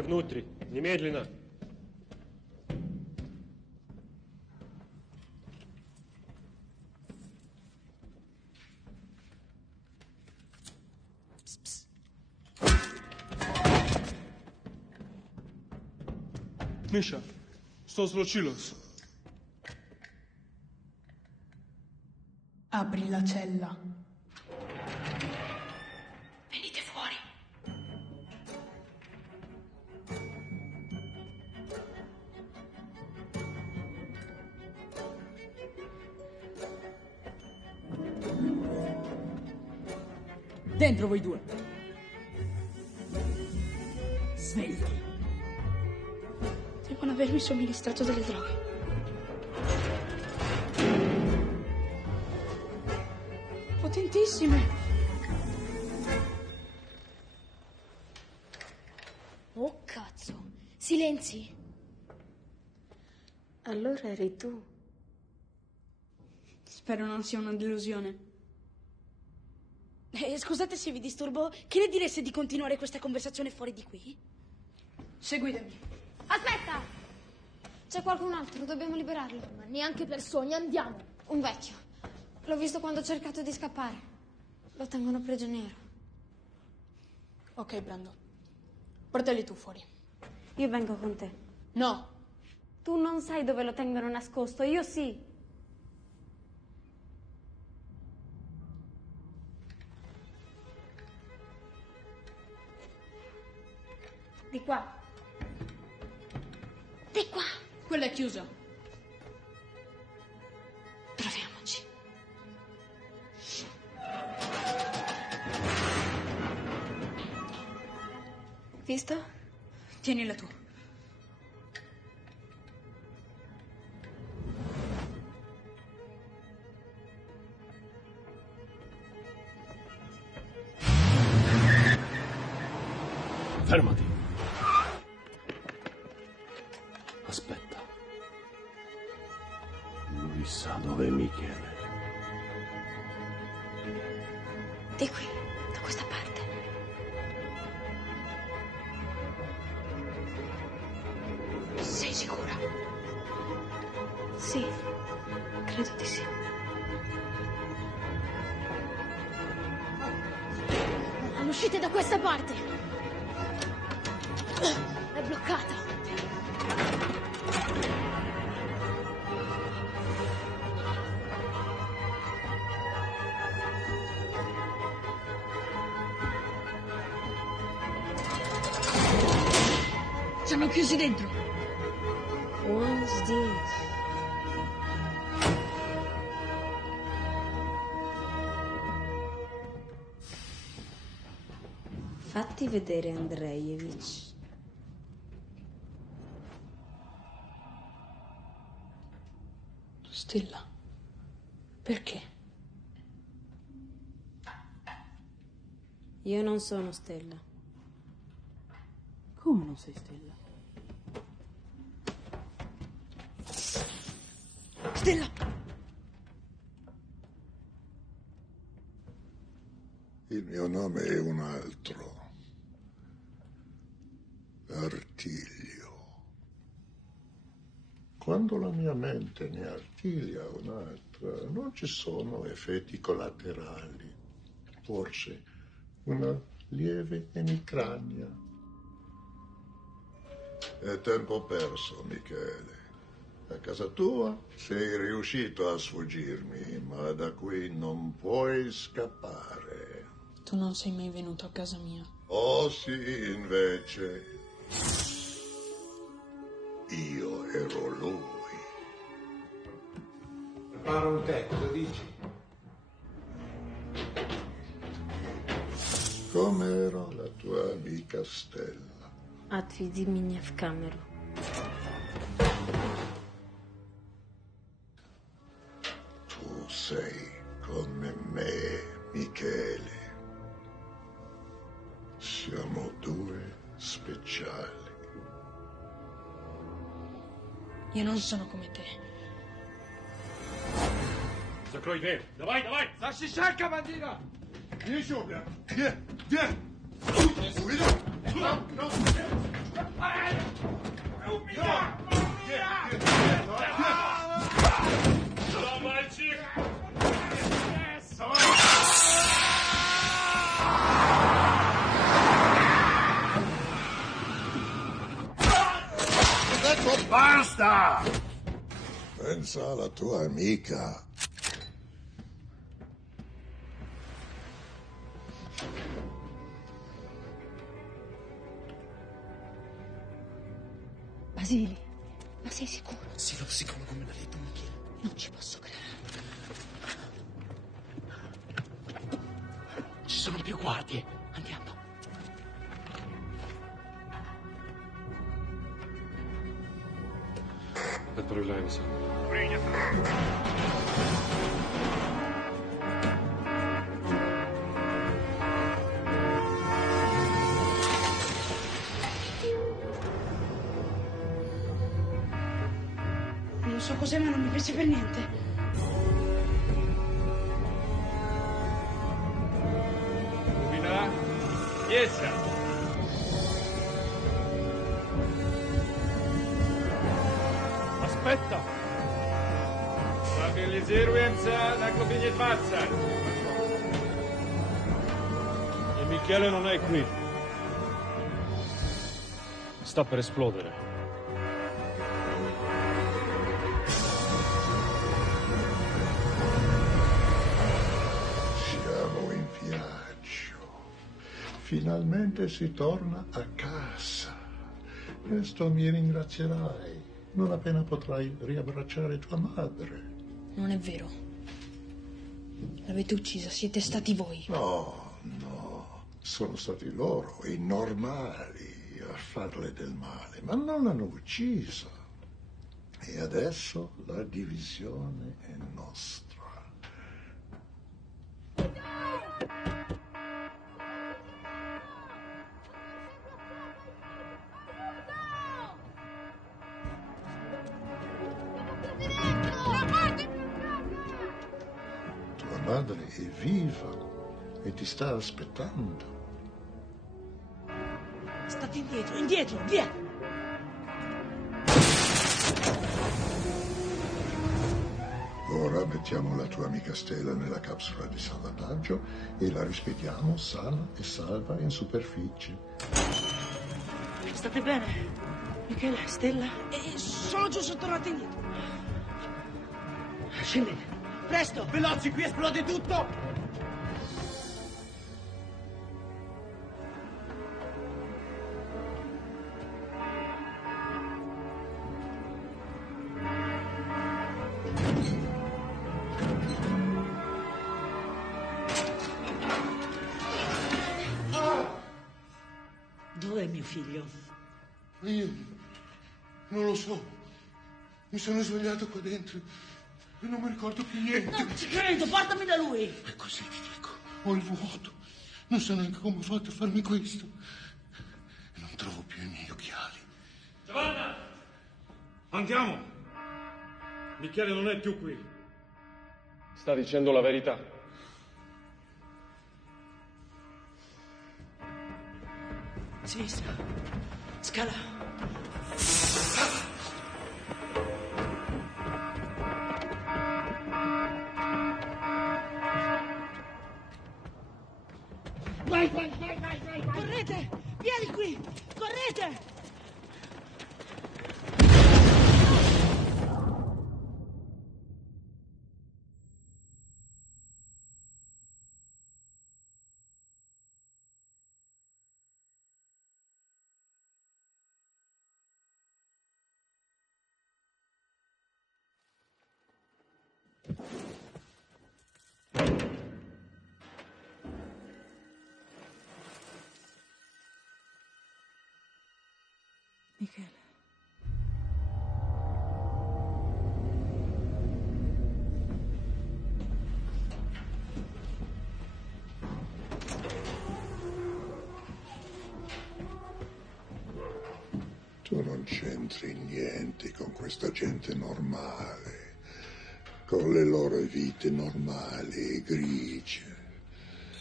Идите внутрь, немедленно. Misha, sto zločilo se. Apri la cella. Venite fuori. Dentro voi due. Svelti. Devono avermi somministrato delle droghe. Potentissime. Oh, cazzo. Silenzi. Allora eri tu. Spero non sia una delusione. Scusate se vi disturbo. Che ne direste di continuare questa conversazione fuori di qui? Seguitemi. Aspetta! C'è qualcun altro, dobbiamo liberarlo. Ma neanche per sogno, andiamo. Un vecchio. L'ho visto quando ho cercato di scappare. Lo tengono prigioniero. Ok, Brando. Portali tu fuori. Io vengo con te. No. Tu non sai dove lo tengono nascosto, io sì. Di qua. Di qua. Quella è chiusa. Proviamoci. Visto? Tienila tu. Fermati. Aspetta. Lui sa dove è Michele. Di qui, da questa parte. Sei sicura? Sì, credo di sì. All'uscita da questa parte. È bloccata. Siamo chiusi dentro. What's this? Fatti vedere, Andreevich. Stella, perché? Io non sono Stella. Come non sei Stella? Stella! Il mio nome è un altro. Artiglio. Quando la mia mente ne artiglia un'altra, non ci sono effetti collaterali. Forse una lieve emicrania. È tempo perso, Michele. A casa tua sei riuscito a sfuggirmi, ma da qui non puoi scappare. Tu non sei mai venuto a casa mia. Oh sì, invece. Io ero lui. Prepara un tè, cosa dici? Com'era la tua amica Stella? Отведи меня в камеру. Tu sei come me, Michele. Siamo due speciali. Io non sono come te. Закрой дверь. Давай, давай! Защищай командира! Еще, бля! Где? Увидел? Basta! Pensa alla tua amica. Basili, ma sei sicuro? Sì, lo sicuro come l'ha detto Michele. Non ci posso credere. Ci sono più guardie. Andiamo. Отправляемся. Non so cos'è, ma non mi piace per niente. Rubina, chiesa. Aspetta! Stabilizirujem se na globini 20. E Michele non è qui. Sta per esplodere. Siamo in viaggio. Finalmente si torna a casa. Presto mi ringrazierai. Non appena potrai riabbracciare tua madre. Non è vero. L'avete uccisa, siete stati voi. No, no. Sono stati loro, i normali, a farle del male. Ma non l'hanno uccisa. E adesso la divisione è nostra. Tua madre è viva e ti sta aspettando. State indietro, indietro, via! Ora mettiamo la tua amica Stella nella capsula di salvataggio e la rispediamo sana e salva in superficie. State bene? Michele, Stella? Sono giusto tornati indietro. Scendete, presto! Veloci, qui esplode tutto! Dov'è mio figlio? Io non lo so. Mi sono svegliato qua dentro e non mi ricordo più niente. Non ci credo, portami da lui! E così ti dico, ho il vuoto. Non so neanche come ho fatto a farmi questo. E non trovo più i miei occhiali. Giovanna! Andiamo! Michele non è più qui. Sta dicendo la verità. Sinistra. Scala. Vai, vai, vai, vai, vai! Correte! Vieni qui! Correte! Michele. Tu non c'entri niente con questa gente normale, con le loro vite normali e grigie.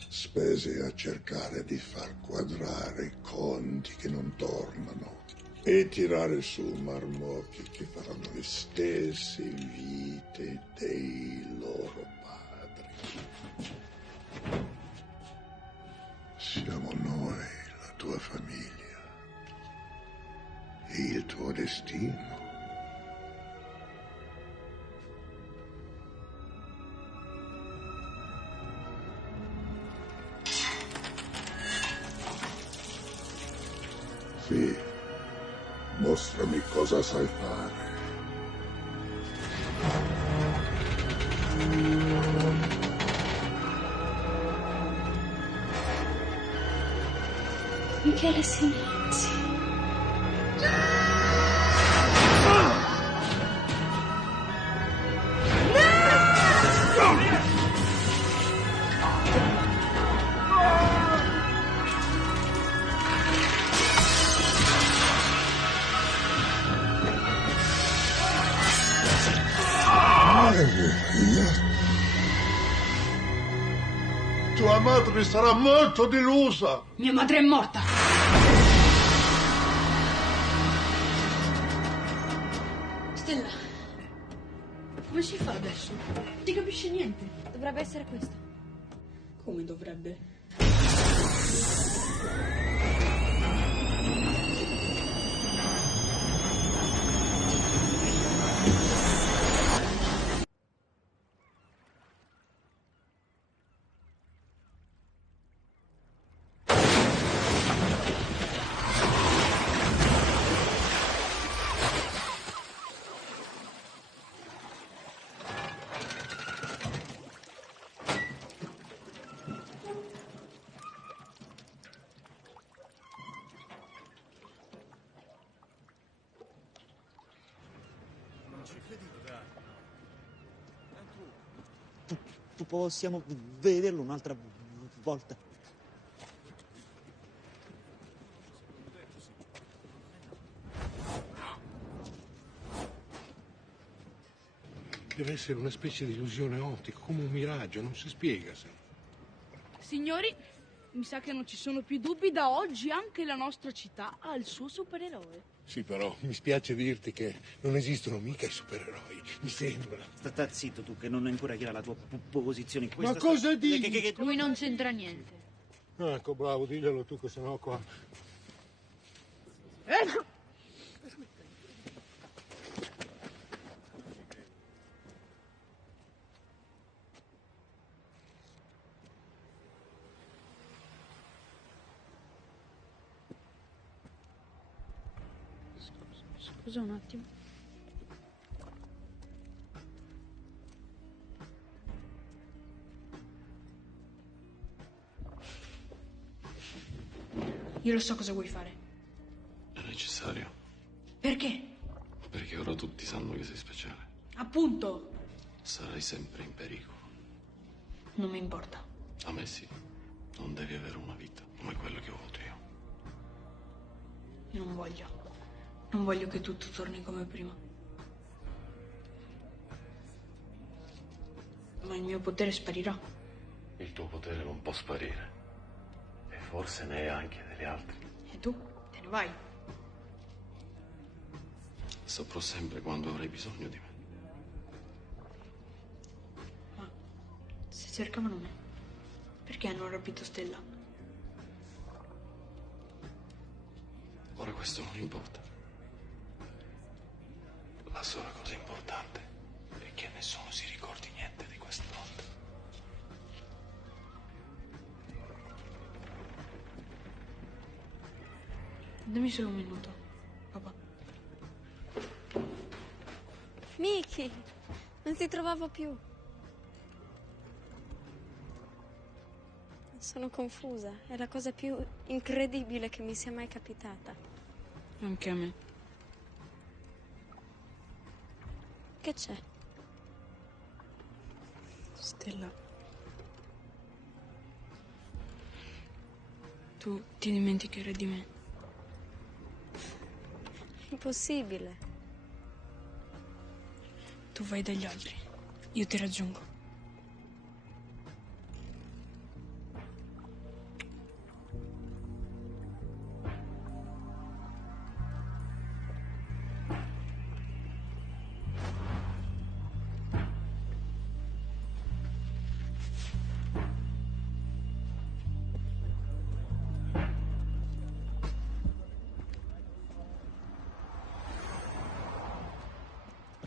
spese a cercare di far quadrare i conti che non tornano e tirare su marmocchi che faranno le stesse vite dei loro padri. Siamo noi, la tua famiglia, e il tuo destino. Sì, mostrami cosa sai fare. Michele Silenzio. Tua madre sarà molto delusa. Mia madre è morta. Stella, come si fa adesso? Non ti capisce niente. Dovrebbe essere questo. Come dovrebbe? Possiamo vederlo un'altra volta. Deve essere una specie di illusione ottica, come un miraggio, non si spiega. Signori, mi sa che non ci sono più dubbi. Da oggi anche la nostra città ha il suo supereroe. Sì, però mi spiace dirti che non esistono mica i supereroi, mi sembra. Sta zitto tu, che non hai ancora chiara la tua posizione in Ma cosa dici? Che... Lui non c'entra niente. Ecco, bravo, diglielo tu, che sennò qua... Scusa un attimo. Io lo so cosa vuoi fare. È necessario. Perché? Perché ora tutti sanno che sei speciale. Appunto. Sarai sempre in pericolo. Non mi importa. A me sì. Non devi avere una vita come quella che ho avuto io. Io non voglio. Non voglio che tutto torni come prima. Ma il mio potere sparirà. Il tuo potere non può sparire. E forse neanche degli altri. E tu? Te ne vai. Saprò sempre quando avrai bisogno di me. Ma se cercavano me, perché hanno rapito Stella? Ora questo non importa. La sola cosa importante è che nessuno si ricordi niente di questa notte. Dammi solo un minuto, papà. Miki, non ti trovavo più. Sono confusa. È la cosa più incredibile che mi sia mai capitata. Anche a me. Che c'è? Stella. Tu ti dimenticherai di me. Impossibile. Tu vai dagli altri. Io ti raggiungo.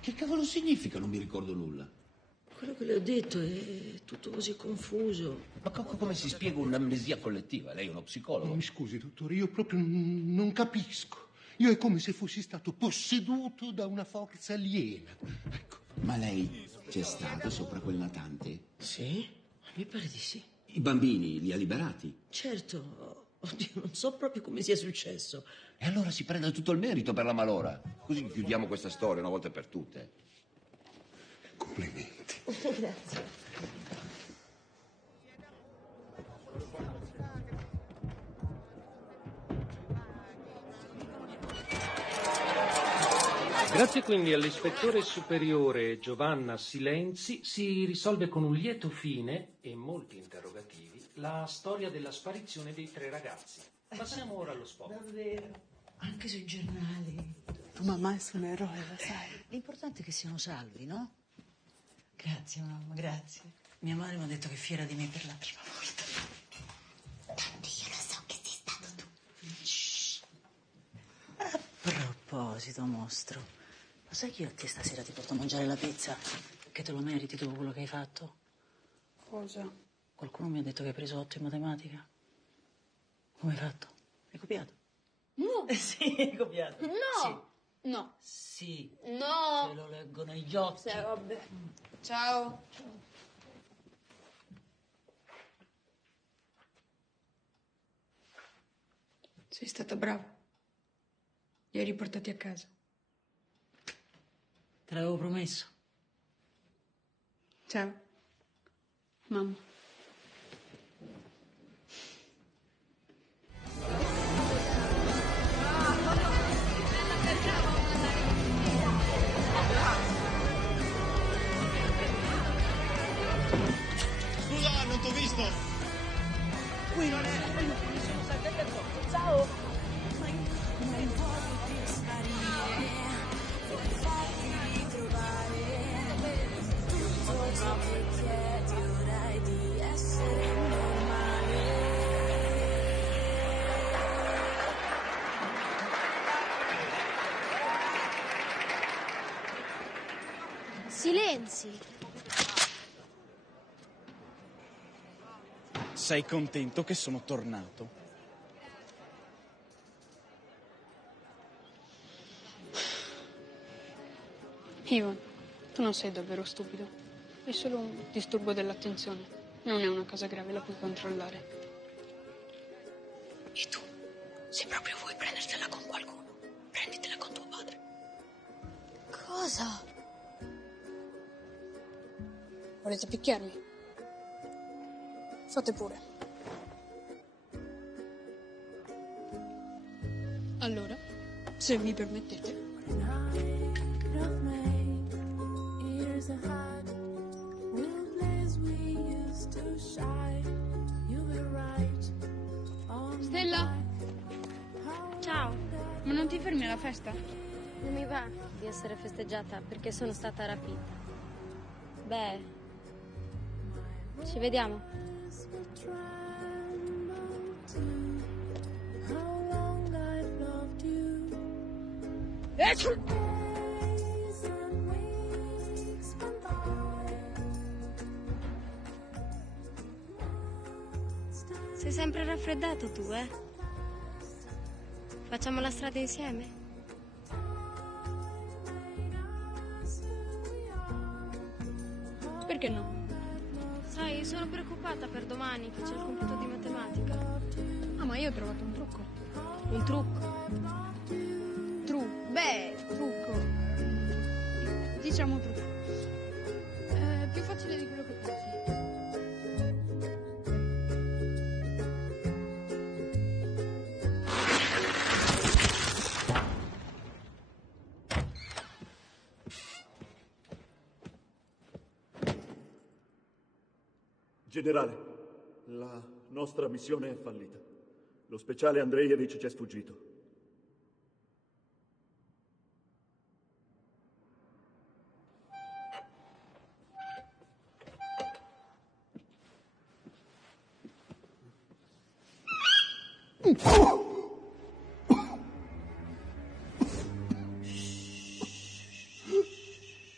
Che cavolo significa non mi ricordo nulla? Quello che le ho detto è tutto così confuso. Ma come si spiega un'amnesia collettiva? Lei è uno psicologo? Mi scusi, dottore, io proprio non capisco. Io è come se fossi stato posseduto da una forza aliena. Ecco. Ma lei c'è stata sopra quel natante? Sì? Mi pare di sì. I bambini li ha liberati? Certo. Oddio, non so proprio come sia successo. E allora si prende tutto il merito per la malora. Così chiudiamo questa storia una volta per tutte. Complimenti. Grazie. Grazie quindi all'ispettore superiore Giovanna Silenzi si risolve con un lieto fine e molti interrogativi la storia della sparizione dei 3 ragazzi. Passiamo ora allo sport. Davvero? Anche sui giornali. Tu mamma è un eroe, lo sai. L'importante è che siano salvi, no? Grazie, mamma, grazie. Mia madre mi ha detto che è fiera di me per la prima volta. Tanto io lo so che sei stato tu. Shh. A proposito, mostro, lo sai che io a te stasera ti porto a mangiare la pizza? Che te lo meriti dopo quello che hai fatto? Cosa? Qualcuno mi ha detto che hai preso 8 in matematica. Come hai fatto? Hai copiato? No. Sì, hai copiato. No. Sì. No. Sì. No. Te lo leggo negli occhi. Sì, vabbè. Ciao. Sei stata brava. Li hai riportati a casa. Te l'avevo promesso. Ciao. Mamma. Scusa, non t'ho visto. Qui non è. Mi sono saltati addosso. Ciao. Silenzi. Sei contento che sono tornato? Ivan, tu non sei davvero stupido. È solo un disturbo dell'attenzione. Non è una cosa grave, la puoi controllare. E tu, se proprio vuoi prendertela con qualcuno, prenditela con tuo padre. Cosa? Volete picchiarmi? Fate pure. Allora, se mi permettete. Stella? Ciao. Ma non ti fermi alla festa? Non mi va di essere festeggiata perché sono stata rapita. Beh, ci vediamo. Sei sempre raffreddato tu, eh? Facciamo la strada insieme? Perché no? Sai, sono preoccupata per domani che c'è il compito di matematica. Ah, ma io ho trovato un trucco. Un trucco? Trucco. Diciamo trucco. Più facile di quello che pensi. Generale, la nostra missione è fallita. Lo speciale Andreevich ci è sfuggito.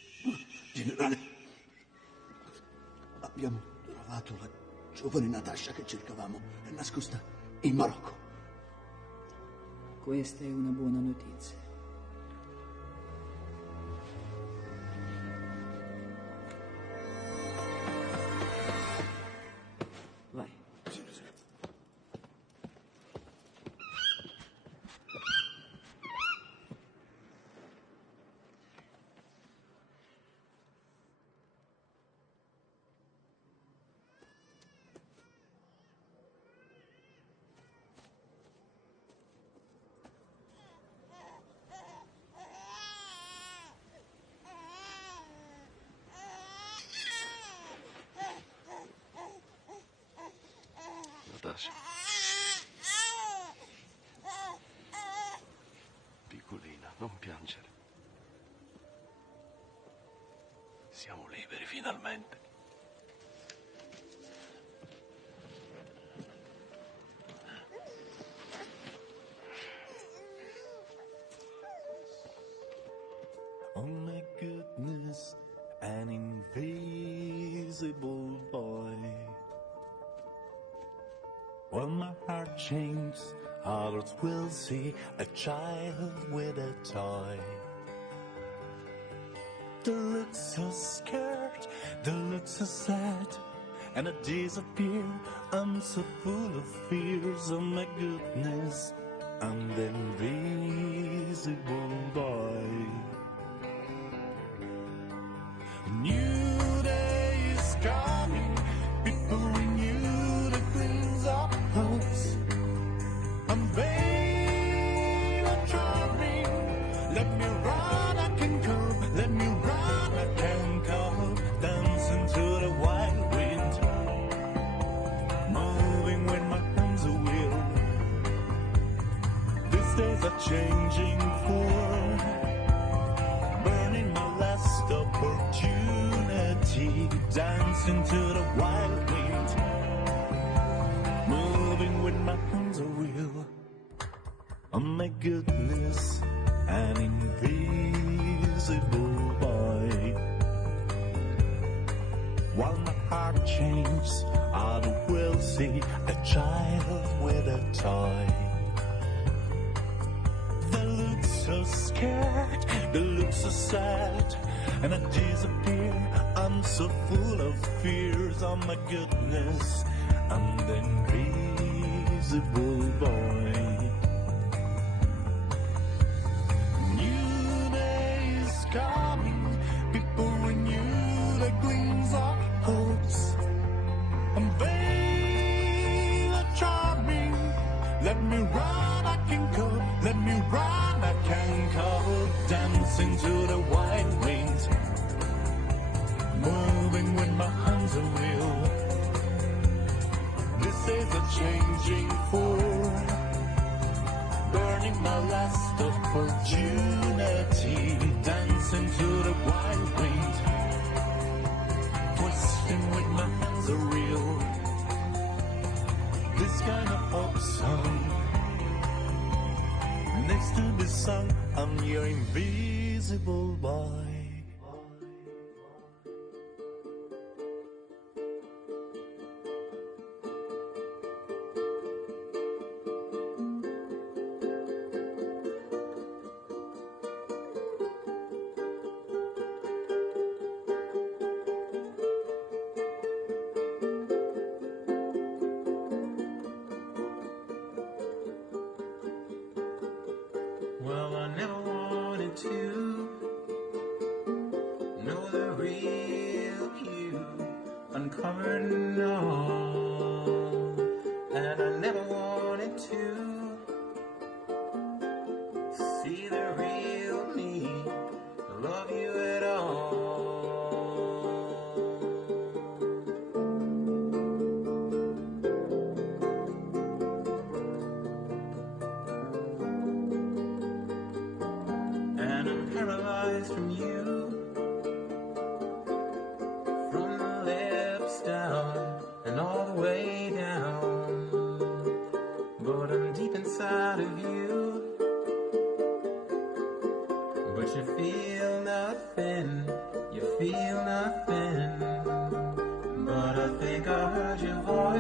giovane Natasha che cercavamo è nascosta in Marocco. Questa è una buona notizia. Vai. Natasha. Piccolina, non piangere. Siamo liberi finalmente. Oh my goodness, an invisible boy. Well, my heart changes, others will see a child with a toy. They look so scared, they look so sad, and I disappear. I'm so full of fears. Oh my goodness, I'm the invisible boy. New day is coming, people renew the things of hopes. I'm vain and charming, let me run, I can cope, let me run, I can cope, dancing to the wild wind, moving with my hands a wheel. These days are changing for burning my last opportunity, dancing to the wild wind, moving with my hands a wheel. Oh my goodness, an invisible boy. While my heart changes, I will see a child with a toy. They look so scared, they look so sad, and I disappear. I'm so full of fears. Oh my goodness, I'm the invisible boy. New day is coming, people renew the gleams of hopes. I'm vain and charming, let me run, I can cope, let me run, I can cope, dancing to the wild wind, moving with my hands a wheel. This is a changing for burning my last opportunity, dancing to the wild wind, twisting with my hands a reel. This kind of pop song, next to this song, I'm your invisible boy. Well, I never wanted to know the real you, uncovered and all, and I never wanted to see the real me, love you at all. And I'm paralyzed from you, from the lips down and all the way down. But I'm deep inside of you, but you feel nothing, you feel nothing. But I think I heard your voice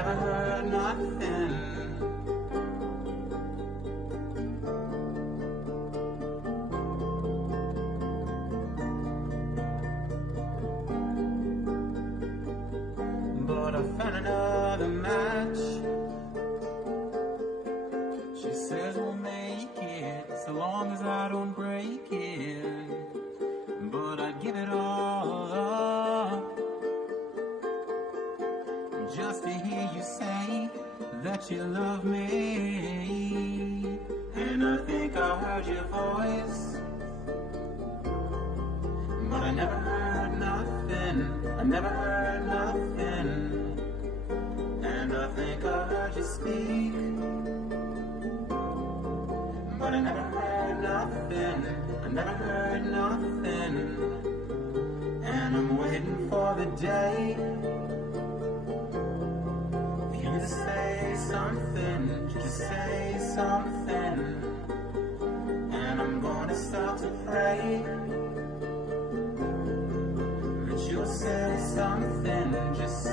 never heard nothing. But I found another match. She says we'll make it so long as I don't break it. But I'd give it all up just to hear you say that you love me. And I think I heard your voice, but I never heard nothing. I never heard nothing. And I think I heard you speak, but I never heard nothing. I never heard nothing. And I'm waiting for the day for you to say something, just say something. And I'm gonna start to pray that you'll say something, just